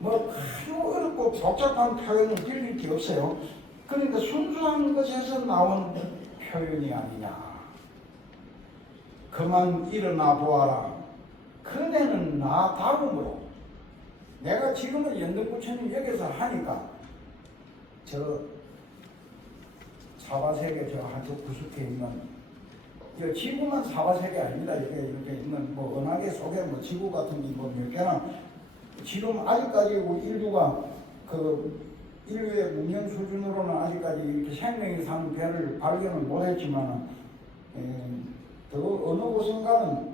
뭐 아주 어렵고 복잡한 표현을 빌릴 게 없어요. 그러니까 순수한 것에서 나온 표현이 아니냐. 그만 일어나 보아라. 그대는 나 다음으로. 내가 지금은 연등부처님 여기서 하니까 저 사바세계 저 한쪽 구석에 있는 지구만 사바세계 아닙니다. 이렇게 있는 뭐 은하계 속에 뭐 지구 같은 게 뭐 몇 개나 지금 아직까지 인류가 그 인류의 문명 수준으로는 아직까지 이렇게 생명이 사는 배를 발견을 못했지만 더 어느 곳인가는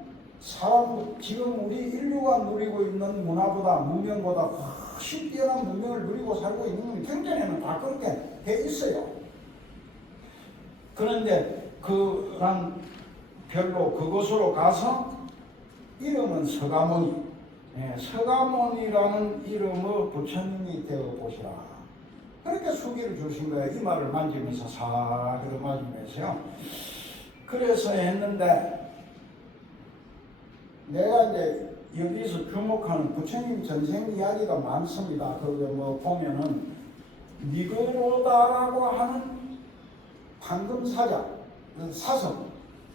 지금 우리 인류가 누리고 있는 문화보다 문명보다 훨씬 뛰어난 문명을 누리고 살고 있는 경전에는 다 그렇게 돼 있어요. 그런데 그런 별로 그곳으로 가서 이름은 서가모니, 서가모니라는 이름의 부처님이 되어 보시라. 그렇게 수기를 주신 거예요. 이 말을 만지면서 사기로 맞으면서요. 그래서 했는데 내가 이제 여기서 주목하는 부처님 전생 이야기가 많습니다. 그거 뭐 보면은 니그로다라고 하는 황금사자,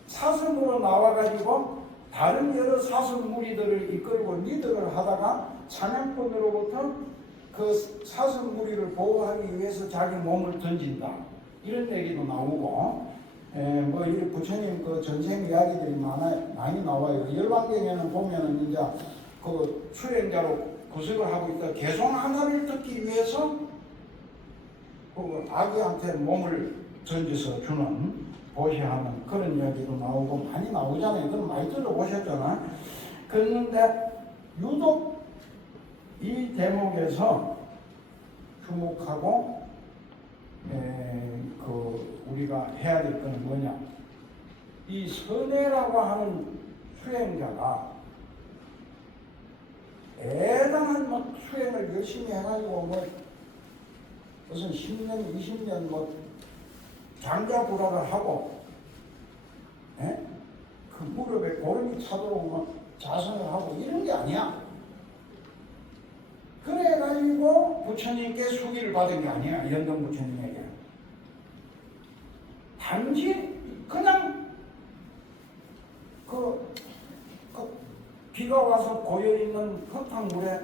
사슴으로 나와가지고 다른 여러 사슴 무리들을 이끌고 리더를 하다가 사냥꾼으로부터 그 사슴 무리를 보호하기 위해서 자기 몸을 던진다. 이런 얘기도 나오고, 뭐 이 부처님 그 전생 이야기들이 많이 나와요. 열반경에는 보면은 이제 그 수행자로 구석을 하고 있다. 개송 하나를 듣기 위해서 그 아기한테 몸을 던져서 주는 보시하는 그런 이야기도 나오고 많이 나오잖아요. 그건 많이 들어보셨잖아요. 그런데 유독 이 대목에서 주목하고 우리가 해야 될 것은 뭐냐? 이 선해라고 하는 수행자가 대단한 뭐 수행을 열심히 해가지고 뭐 무슨 10년, 20년 뭐 장자부라를 하고, 그 무릎에 고름이 차도록 뭐 자선을 하고 이런 게 아니야. 그래가지고 부처님께 수기를 받은 게 아니야. 연등 부처님에게. 단지 그냥 그 비가 와서 고여있는 흙탕물에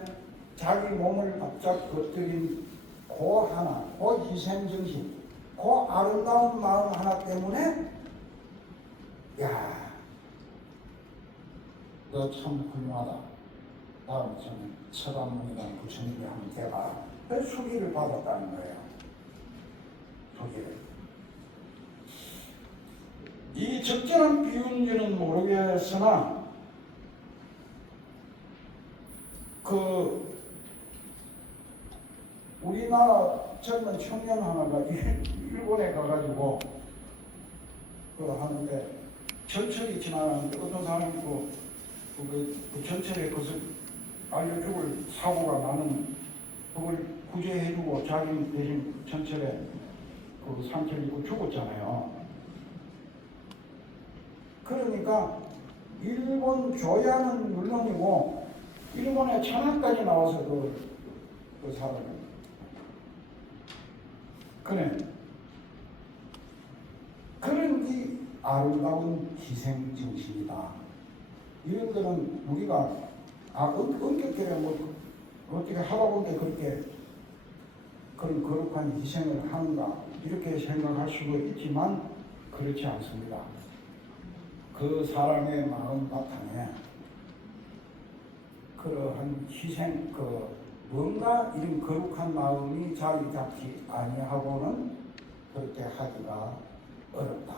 자기 몸을 바짝 겉들인 그 하나, 그 희생정신, 그 아름다운 마음 하나 때문에 야, 너 참 훌륭하다. 다음 저는 서가모니라는 부처님이 한번 대봐라. 그래서 수기를 받았다는 거예요. 수기를. 이 적절한 비운지는 모르겠으나 우리나라 젊은 청년 하나가 일본에 가가지고 하는데 전철이 지나가는데 어떤 사람이 그 전철에 그것을 알려주고 사고가 나는 그걸 구제해주고 자기 대신 전철에 그 상처를 입고 죽었잖아요. 그러니까 일본 조야는 물론이고 일본의 천황까지 나와서 그 사람을 그래 그런 게 아름다운 희생 정신이다. 이런 거는 우리가 엄격하게 뭐 어떻게 하다 보니까 그렇게 그런 거룩한 희생을 하는가 이렇게 생각할 수도 있지만 그렇지 않습니다. 그 사람의 마음 바탕에 그러한 희생, 뭔가 이런 거룩한 마음이 자리 잡지 아니하고는 그렇게 하기가 어렵다.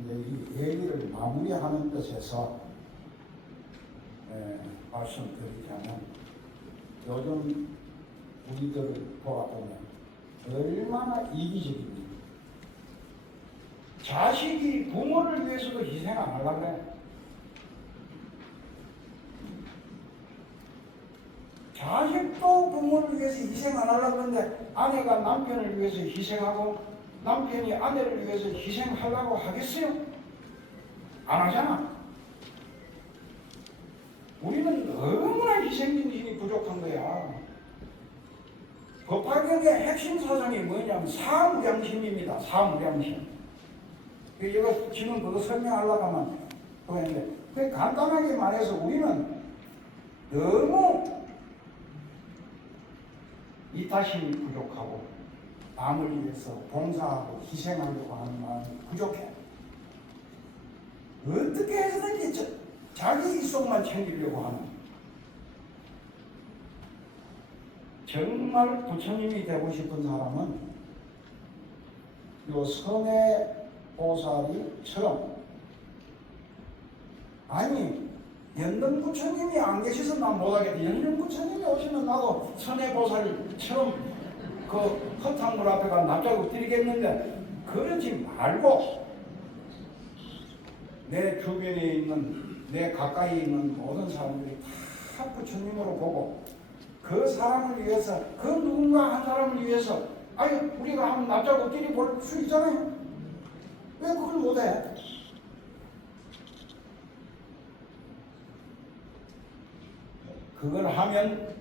이제 이 얘기를 마무리하는 뜻에서 말씀드리자면, 요즘 우리들을 돌아보면 얼마나 이기적입니까? 자식이 부모를 위해서도 희생 안 하려고 그래. 자식도 부모를 위해서 희생 안 하려고 하는데, 아내가 남편을 위해서 희생하고 남편이 아내를 위해서 희생하려고 하겠어요? 안 하잖아. 우리는 너무나 희생진심이 부족한 거야. 법화경의 핵심 사상이 뭐냐면 사무량심입니다. 사무량심. 이거 지금 그거 설명하려고 하면 그런데 간단하게 말해서 우리는 너무 이타심이 부족하고 남을 위해서 봉사하고 희생하려고 하는 마음이 부족해. 어떻게 해서든지 자기 이속만 챙기려고 하는, 정말 부처님이 되고 싶은 사람은 요 선의 보살이처럼, 아니 연등 부처님이 안 계셔서 난 못하겠다. 연등 부처님이 오시면 나도 선의 보살처럼 그 허탕물 앞에가 납작 엎드리겠는데, 그러지 말고 내 주변에 있는, 내 가까이 있는 모든 사람들이 다 부처님으로 보고 그 사람을 위해서, 그 누군가 한 사람을 위해서, 아니 우리가 한번 납작 엎드리 볼 수 있잖아요. 왜 그걸 못해? 그걸 하면,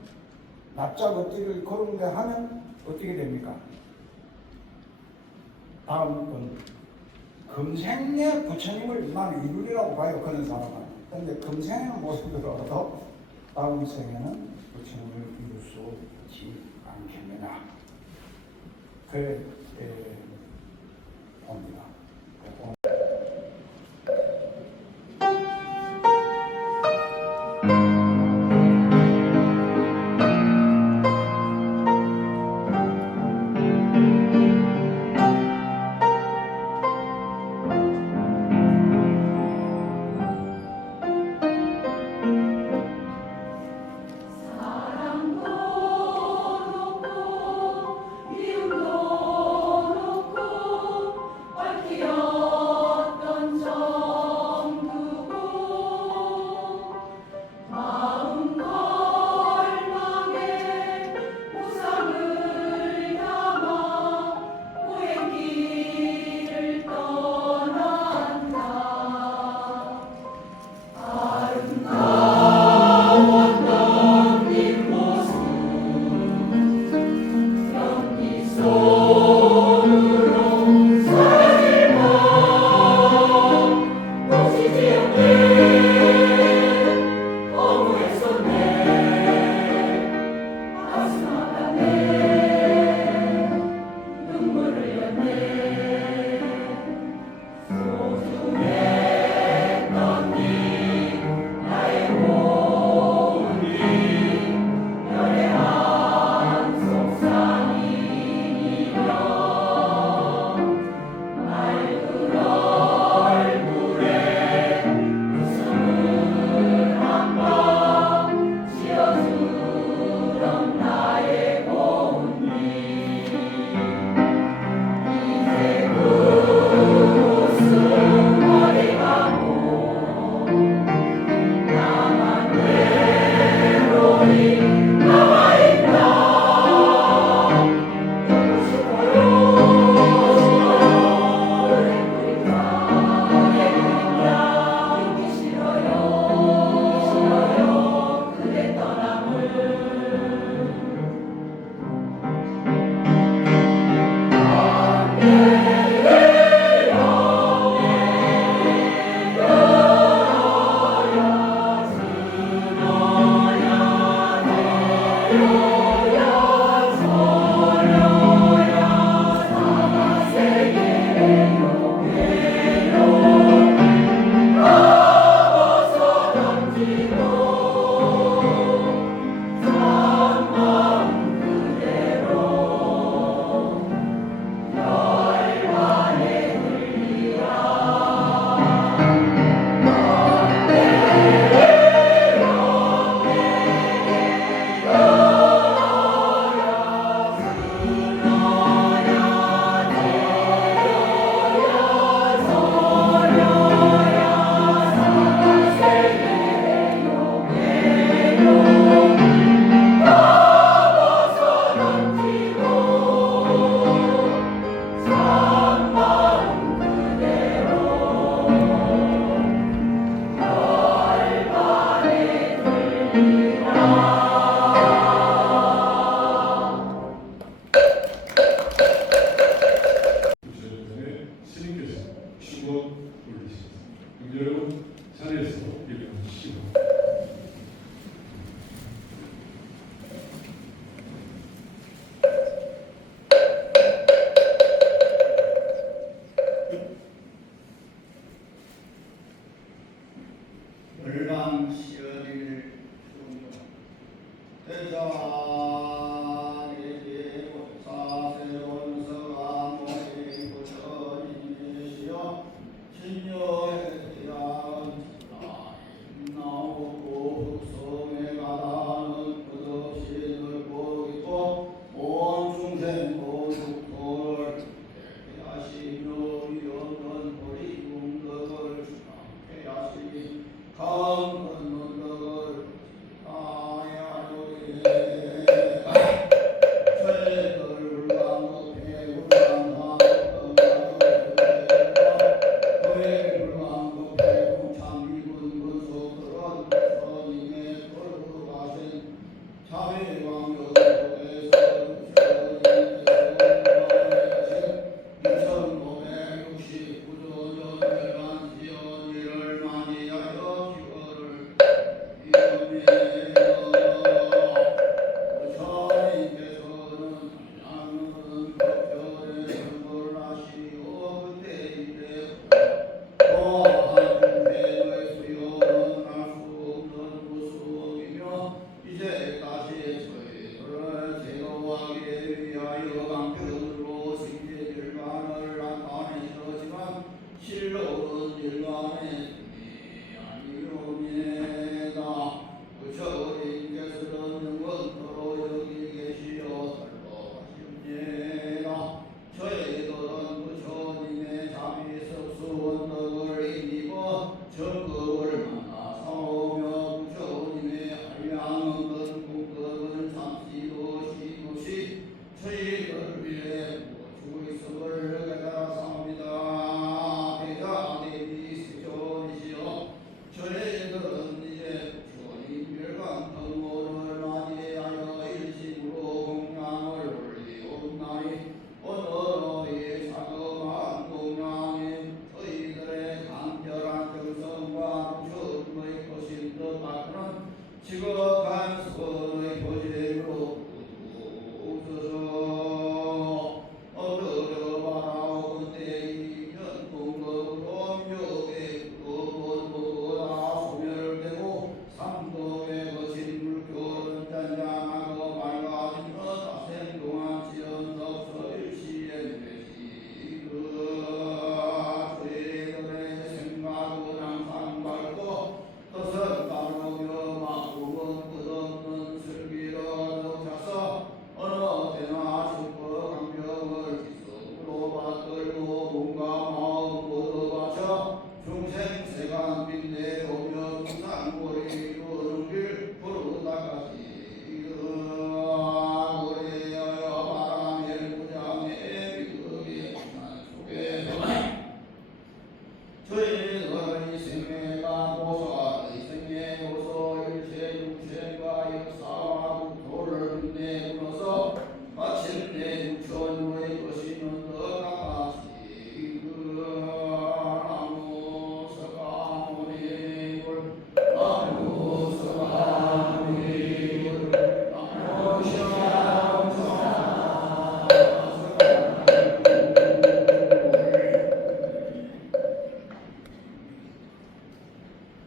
납작 엎드리를 걸은데 하면 어떻게 됩니까? 다음 건 금생 내 부처님을 나는 이루리라고 봐요. 그런 사람은. 그런데 금생에는 못 이루어도 다음 생에는 부처님을 이룰 수 있지 않겠느냐. 그래 봅니다. 사랑도 놓고 미움도 놓고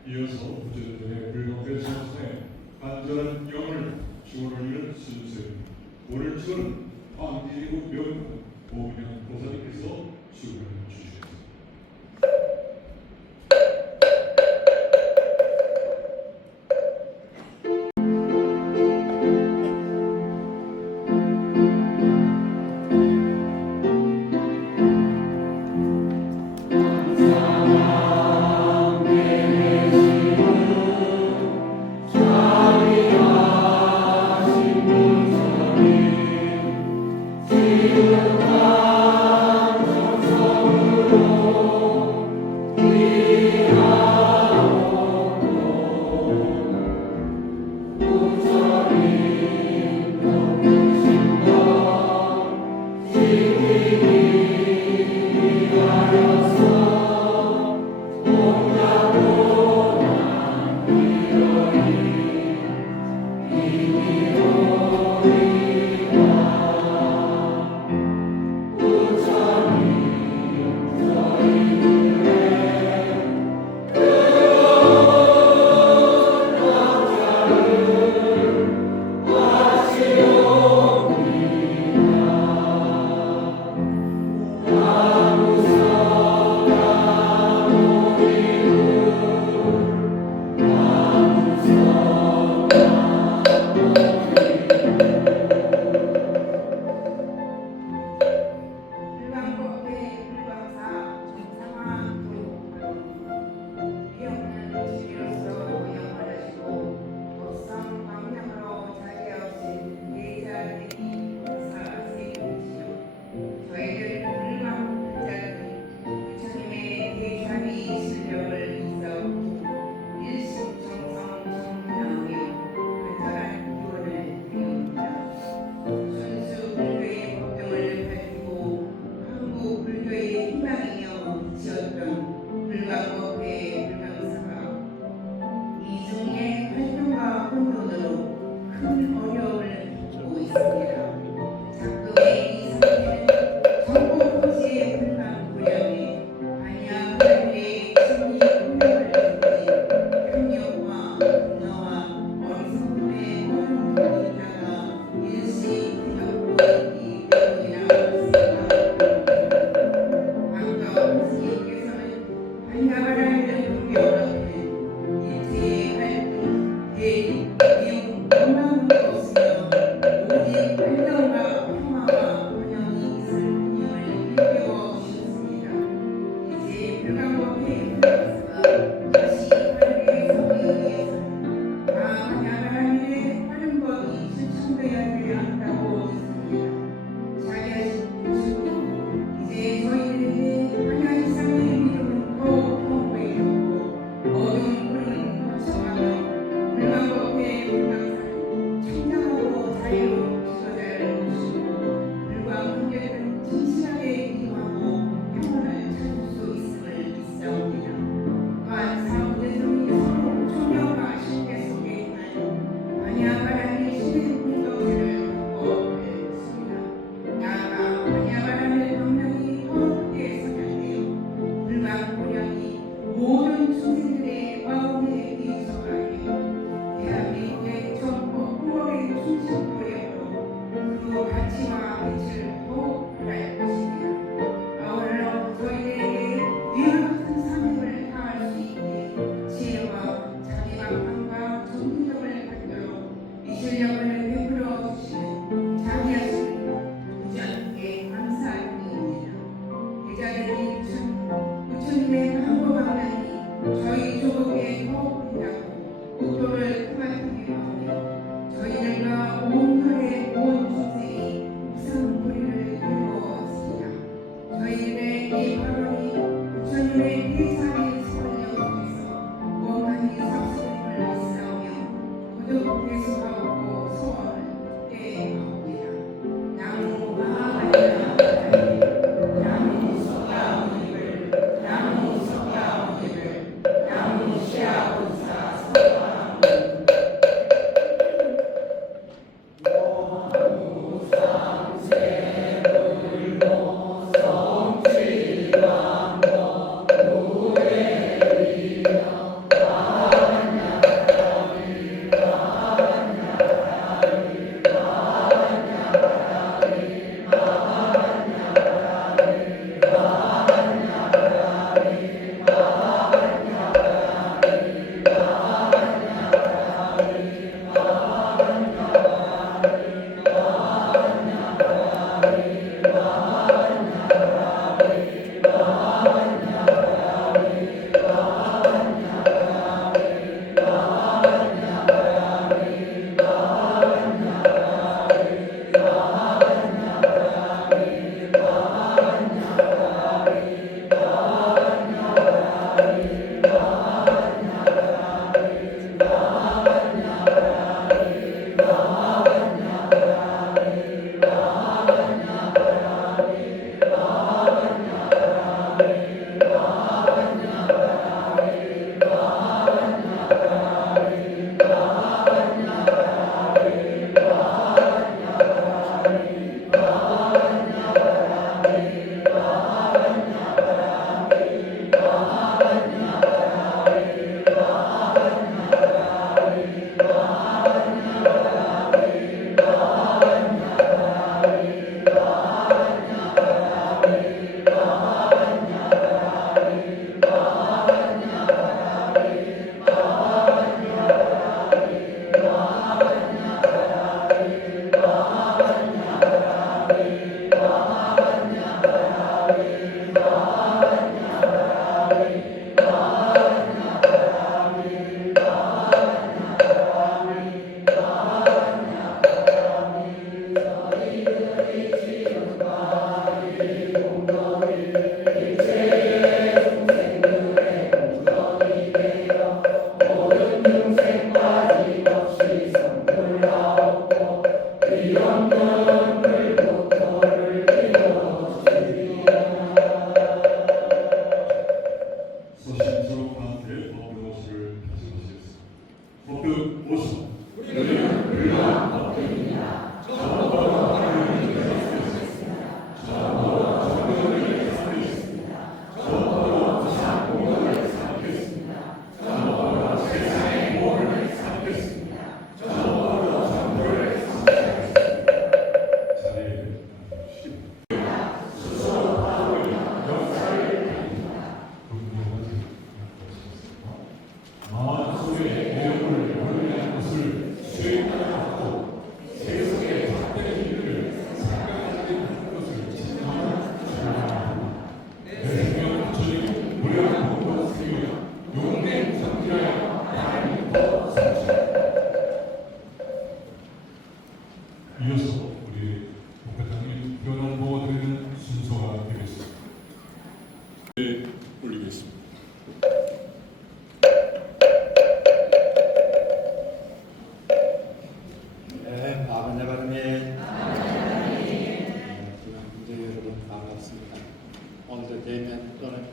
이어서 부처님의 불광대 성상에 간절한 영을 주를 이룬 순서입니다. 오른쪽은 황기국 명 오은영 보살님께서 주를 주시겠습니다.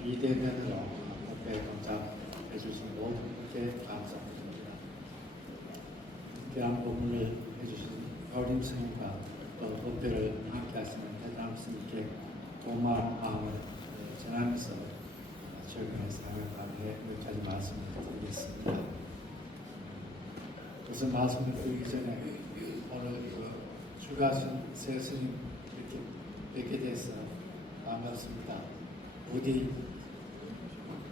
비대면으로 법회에 동참해 주신 모든 분께 감사드립니다. 귀한 법문을 해주신 어린 스님과 또 법회를 함께 하시는 회장 스님께 고마운 마음을 전하면서 최근의 사회 가운데 몇 가지 말씀을 드리겠습니다. 우선 말씀을 드리기 전에 오늘 출가하신 새 스님 이렇게 뵙게 돼서 반갑습니다. 부디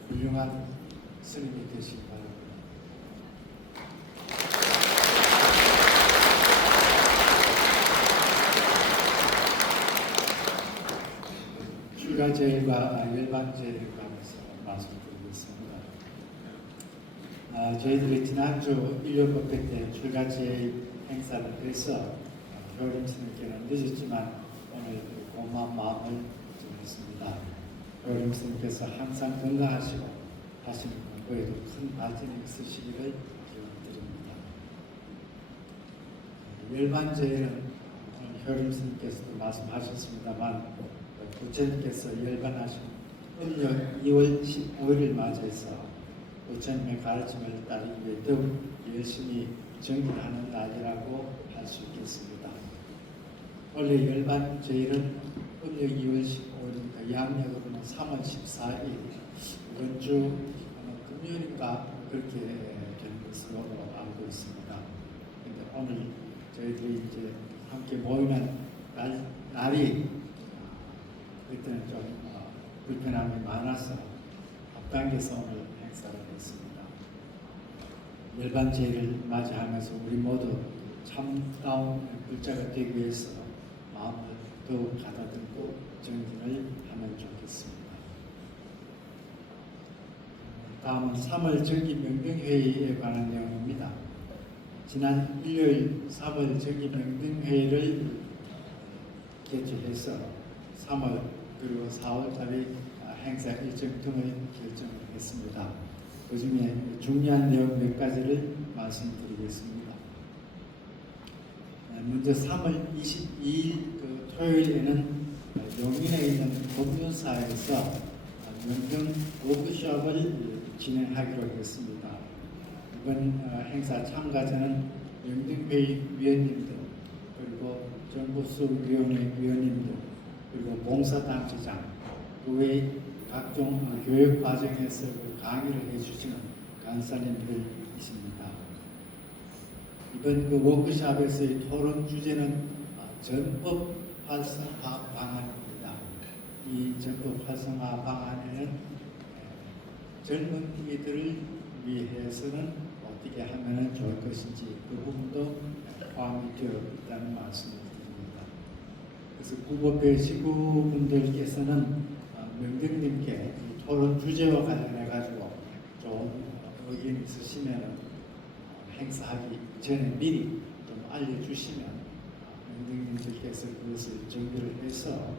훌륭한 스님이 되시기 바랍니다. 출가제일과 일반제일에 관해서 말씀드리겠습니다. 저희들이 지난주 일요법회 때 출가제일 행사를 해서 효림 스님께는 늦었지만 오늘 고마운 마음을 전했습니다. 효림 스님께서 항상 건강하시고 하시는 공부에도 큰 발전이 있으시기를 기원드립니다. 열반제일은 오늘 효림 스님께서도 말씀하셨습니다만 부처님께서 열반하신 음력 2월 15일을 맞이해서 부처님의 가르침을 따르기 위해 더욱 열심히 정진하는 날이라고 할 수 있겠습니다. 원래 열반제일은 음력 2월 15일이니까 양력으로는 3월 14일 이번 주 금요일인가 그렇게 되는 것으로 알고 있습니다. 그런데 오늘 저희들이 이제 함께 모이는 날이 그때는 좀 불편함이 많아서 앞당겨서 오늘 행사를 했습니다. 열반제일을 맞이하면서 우리 모두 참다운 불자가 되기 위해서 마음을 더욱 가다듬고 정진을 하면 좋겠습니다. 다음은 3월 정기명등회의에 관한 내용입니다. 지난 일요일 3월 정기명등회의를 개최해서 3월 그리고 4월달의 행사 일정 등을 결정을 했습니다. 그 중에 중요한 내용 몇 가지를 말씀드리겠습니다. 먼저 3월 22일 토요일에는 용인에 있는 법륜사에서 명등 워크숍을 진행하기로 했습니다. 이번 행사 참가자는 명등회의 위원님들 그리고 정부수위원회 위원님들 그리고 봉사단체장 그 외 각종 교육 과정에서 강의를 해주시는 강사님들이십니다. 이번 워크숍에서의 토론 주제는 전법 활성화 방안입니다. 이 전법 활성화 방안에는 젊은이들을 위해서는 어떻게 하면 좋을 것인지 그 부분도 포함이 되어 있다는 말씀을 드립니다. 그래서 구법회 식구분들께서는 명등님께 토론 주제와 관련해 가지고 좋은 의견 있으시면 행사하기 전에 미리 좀 알려주시면 명등님들께서 그것을 정리를 해서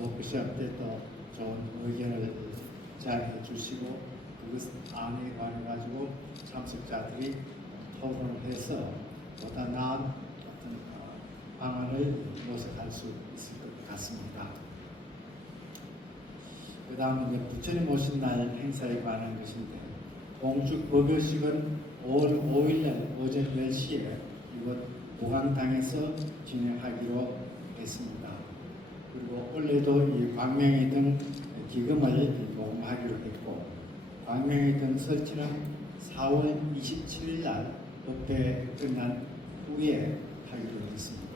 워크숍 때 또 좋은 의견을 제안해 주시고 그것 안에 관해 가지고 참석자들이 토론을 해서 보다 나은 어떤 방안을 모색할 수 있을 것 같습니다. 그 다음에 부처님 오신 날 행사에 관한 것인데 공축 법요식은 5월 5일날 오전 10시에 이곳 보강당에서 진행하기로 했습니다. 그리고 원래도 이 광명회 등 기금을 모금하기로 했고 광명회 등 설치는 4월 27일 날 법회 끝난 후에 하기로 했습니다.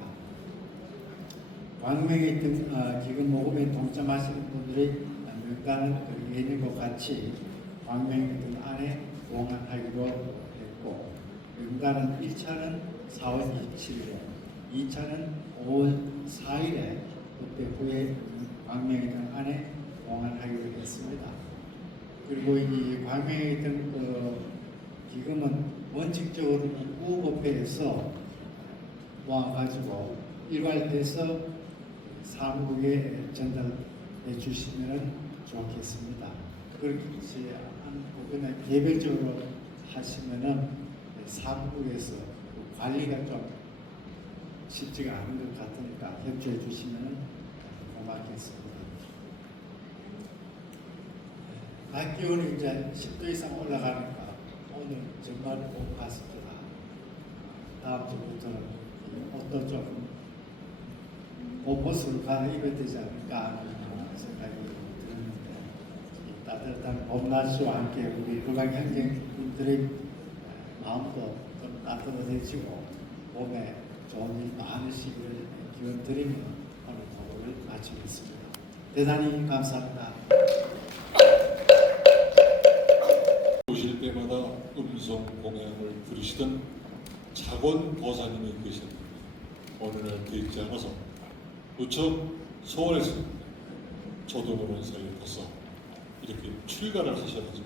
광명회 등 기금 모금에 동참하시는 분들의 명단은 예년과 같이 광명회 등 안에 봉합하기로 했고 명단은 1차는 4월 27일에 2차는 5월 4일에 법회 후에 광명회 등 안에 봉합하기로 했습니다. 그리고 이 광명회 등 기금은 원칙적으로 구법회에서 모아가지고 일괄해서 사무국에 전달해 주시면 좋겠습니다. 그렇지 않고 그냥 개별적으로 하시면은 사무국에서 관리가 좀 쉽지가 않은 것 같으니까 협조해 주시면 고맙겠습니다. 낮 기온이 이제 10도 이상 올라가니까 오늘 정말 복 같습니다. 다음 주부터는 옷도 좀 옷을 가는 입어야 되지 않을까 하는 생각이 드는데 이 따뜻한 봄날씨와 함께 우리 불광 형제님들의 마음도 좀 따뜻해지고 봄에 좋은 일 많으시기를 기원 드리며 오늘 보고를 마치겠습니다. 대단히 감사합니다. 오실 때마다 음성 공양을 부르시던 차권 보사님이 계셨는데 어느 날 뵙지 않아서 무척 소원했습니다. 저도 모르는 사이에 벌써 이렇게 출가를 하셔가지고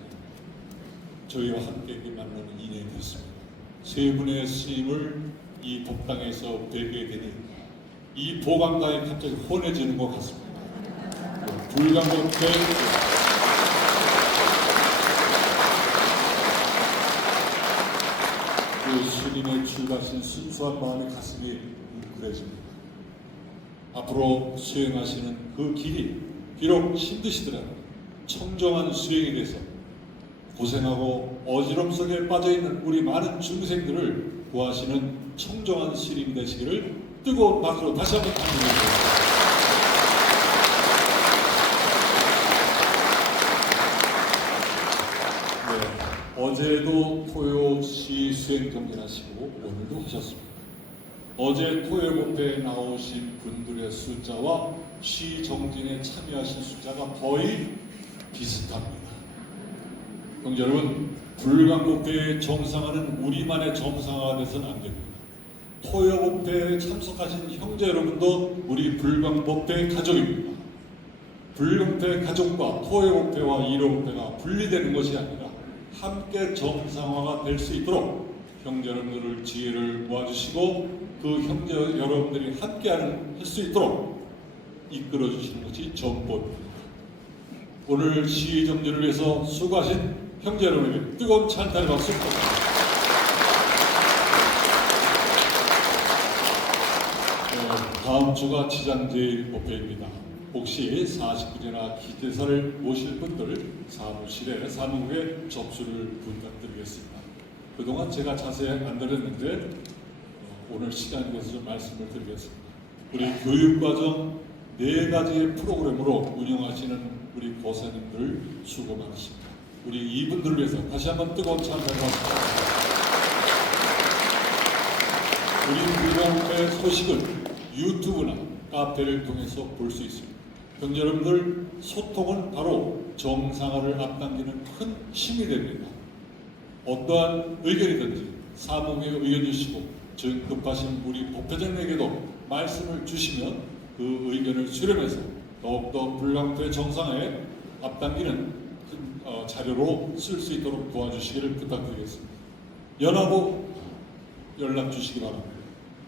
저희와 함께 이렇게 만나는 인연이 됐습니다. 세 분의 스님을 이 법당에서 뵈게 되니 이 보감당이 갑자기 혼해지는 것 같습니다. 불광법회 그 스님의 출가하신 순수한 마음의 가슴이 뭉클해집니다. 앞으로 수행하시는 그 길이 비록 힘드시더라도 청정한 수행이 돼서 고생하고 어지럼 속에 빠져있는 우리 많은 중생들을 구하시는 청정한 스님이 되시기를 뜨거운 박수로 다시 한번 축복드립니다. 어제도 토요시 수행 정진하시고 오늘도 하셨습니다. 어제 토요법회에 나오신 분들의 숫자와 시 정진에 참여하신 숫자가 거의 비슷합니다. 그럼 여러분, 불광법회에 정상화는 우리만의 정상화가 돼서는 안 됩니다. 토요법회에 참석하신 형제 여러분도 우리 불광법회 가족입니다. 불광법회 가족과 토요법회와 일요법회가 분리되는 것이 아니라 함께 정상화가 될 수 있도록 형제 여러분들을 지혜를 모아주시고 그 형제 여러분들이 함께하는 할 수 있도록 이끌어 주시는 것이 전법입니다. 오늘 시의 정진을 위해서 수고하신 형제 여러분에게 뜨거운 찬탄의 박수 부탁드립니다. 다음 주가 지장제일 법회입니다. 혹시 49제나 기대사를 모실 분들 사무실에 사무국에 접수를 부탁드리겠습니다. 그동안 제가 자세히 안 드렸는데 오늘 시간이 돼서 좀 말씀을 드리겠습니다. 우리 교육과정 4가지의 프로그램으로 운영하시는 우리 고사님들 수고 많으십니다. 우리 이분들을 위해서 다시 한번 뜨거운 찬양을 드립니다. 우리 불광의 소식을 유튜브나 카페를 통해서 볼 수 있습니다. 형제 여러분들, 소통은 바로 정상화를 앞당기는 큰 힘이 됩니다. 어떠한 의견이든지 사무국에 의견 주시고 급하신 우리 법회장님에게도 말씀을 주시면 그 의견을 수렴해서 더욱더 불광토의 정상화에 앞당기는 큰 자료로 쓸 수 있도록 도와주시기를 부탁드리겠습니다. 연합부 연락 주시기 바랍니다.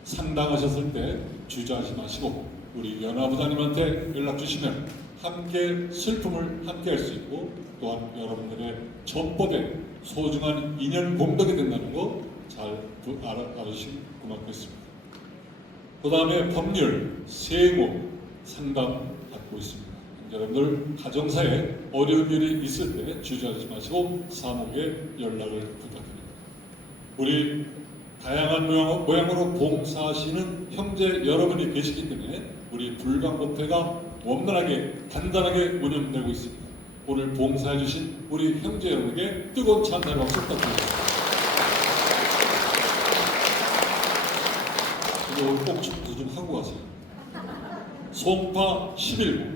상담하셨을 때 주저하지 마시고 우리 연합부장님한테 연락 주시면 함께 슬픔을 함께 할 수 있고 또한 여러분들의 전법에 소중한 인연 공덕이 된다는 거 잘 알아주시면 고맙겠습니다. 그 다음에 법률, 세무 상담 받고 있습니다. 여러분들 가정사에 어려운 일이 있을 때 주저하지 마시고 사무국에 연락을 부탁드립니다. 우리 다양한 모양으로 봉사하시는 형제 여러분이 계시기 때문에 우리 불광법회가 원만하게 단단하게 운영되고 있습니다. 오늘 봉사해 주신 우리 형제 여러분에게 뜨거운 찬탄을 박수 부탁드립니다. 오늘 꼭 축도 좀 하고 가세요. 송파 11구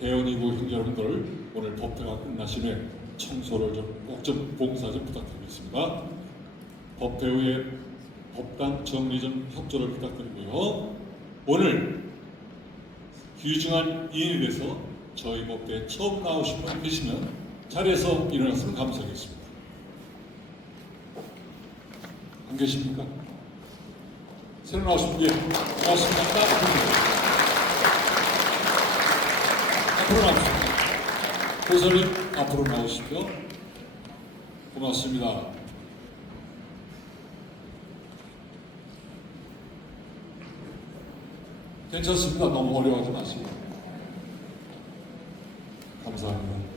대원이구 형제 여러분들 오늘 법회가 끝나신 후에 청소를 꼭 좀 봉사 좀 부탁드리겠습니다. 법회 후에 법당 정리 좀 협조를 부탁드리고요. 오늘 귀중한 인연이 돼서 저희 법회에 처음 나오신 분 계시면 자리에서 일어났으면 감사하겠습니다. 안 계십니까? 새로 나오신 분, 예, 고맙습니다. 앞으로 나오십시오. 교사님 앞으로 나오십시오. 고맙습니다. 괜찮습니다. 너무 어려워하지 마시고. 감사합니다.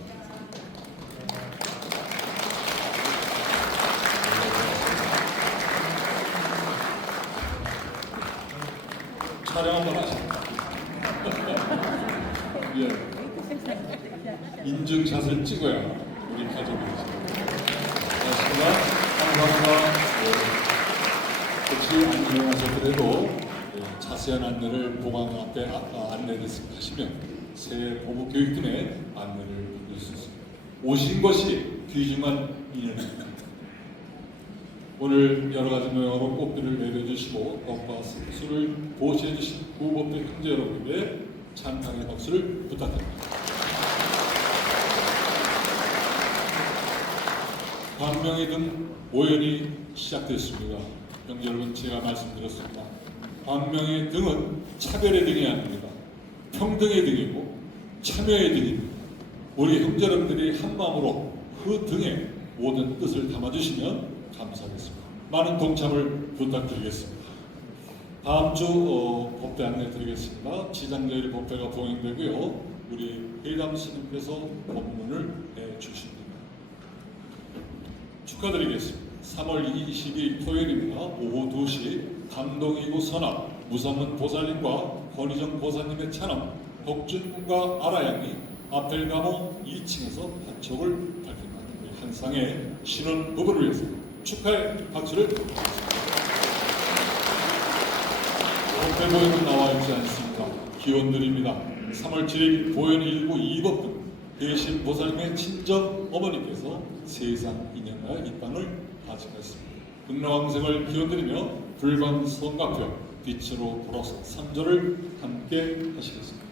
촬영 한번 하십니다. 예. 인증샷을 찍어야 우리 가족이 되죠. 고맙습니다. 감사합니다. 혹시 안녕하셔도 자세한 안내를 보강 앞에 안내하시면 새 보부교육팀에 안내를 받을 수 있습니다. 오신 것이 귀중한 인연입니다. 오늘 여러 가지 모양으로 꽃비를 내려주시고 떡과 술을 보시해주신 구법대 형제 여러분께 찬양의 박수를 부탁드립니다. 광명의 등 오연이 시작됐습니다. 형제 여러분, 제가 말씀드렸습니다. 광명의 등은 차별의 등이 아닙니다. 평등의 등이고 참여의 등입니다. 우리 형제 여러분들이 한 마음으로 그 등에 모든 뜻을 담아주시면 감사하겠습니다. 많은 동참을 부탁드리겠습니다. 다음 주 법회 안내 드리겠습니다. 지장자일 법회가 동행되고요. 우리 회담 스님께서 법문을 해주십니다. 축하드리겠습니다. 3월 22일 토요일입니다. 오후 2시 감동이고 선합 무산문 보살님과 권희정 보살님의 찬원 덕준군과 아라양이 아펠가모 2층에서 한촉을 밝힌다. 한 쌍의 신혼 부부를 위해서 축하의 박수를 드리겠습니다. 법회 보연은 나와 있지 않습니다. 기원드립니다. 3월 7일 보연 1부 2법등 대신 보살님의 친정 어머니께서 세상 인연과 이 땅을 가져갔습니다. 극락왕생을 기원드리며 불광 성가표 빛으로 불어서 3절을 함께 하시겠습니다.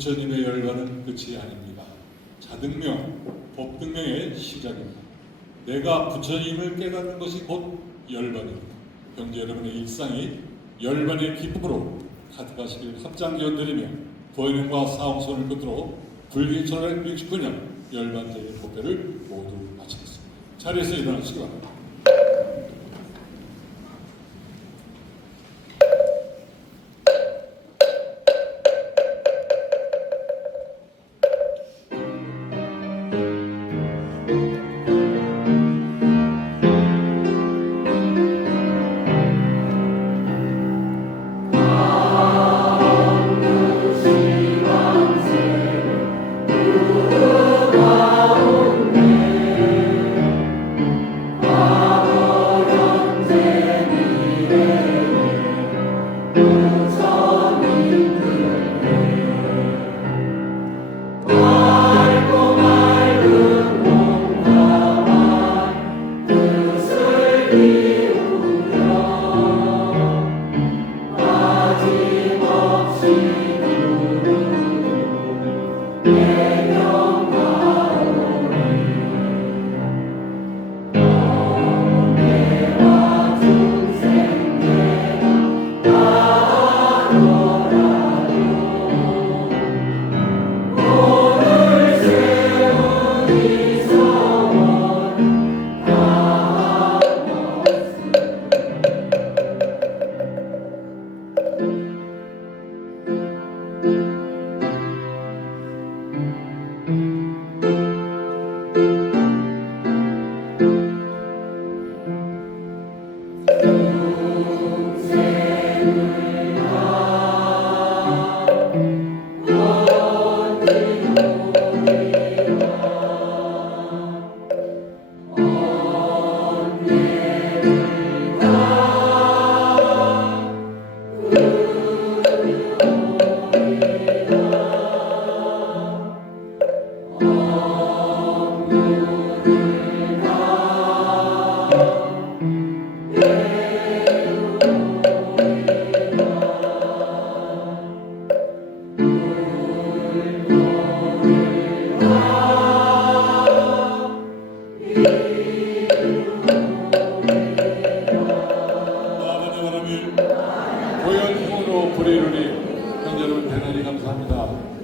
부처님의 열반은 끝이 아닙니다. 자등명, 법등명의 시작입니다. 내가 부처님을 깨닫는 것이 곧 열반입니다. 형제 여러분의 일상이 열반의 기쁨으로 가득하시길 합장 기원드리며 보현행과 사홍선을 끝으로 불기 1969년 열반제의 법회를 모두 마치겠습니다. 자리에서 일어나시기 바랍니다. 아 고연형으로 불이루니 형제 여러분 대단히 감사합니다.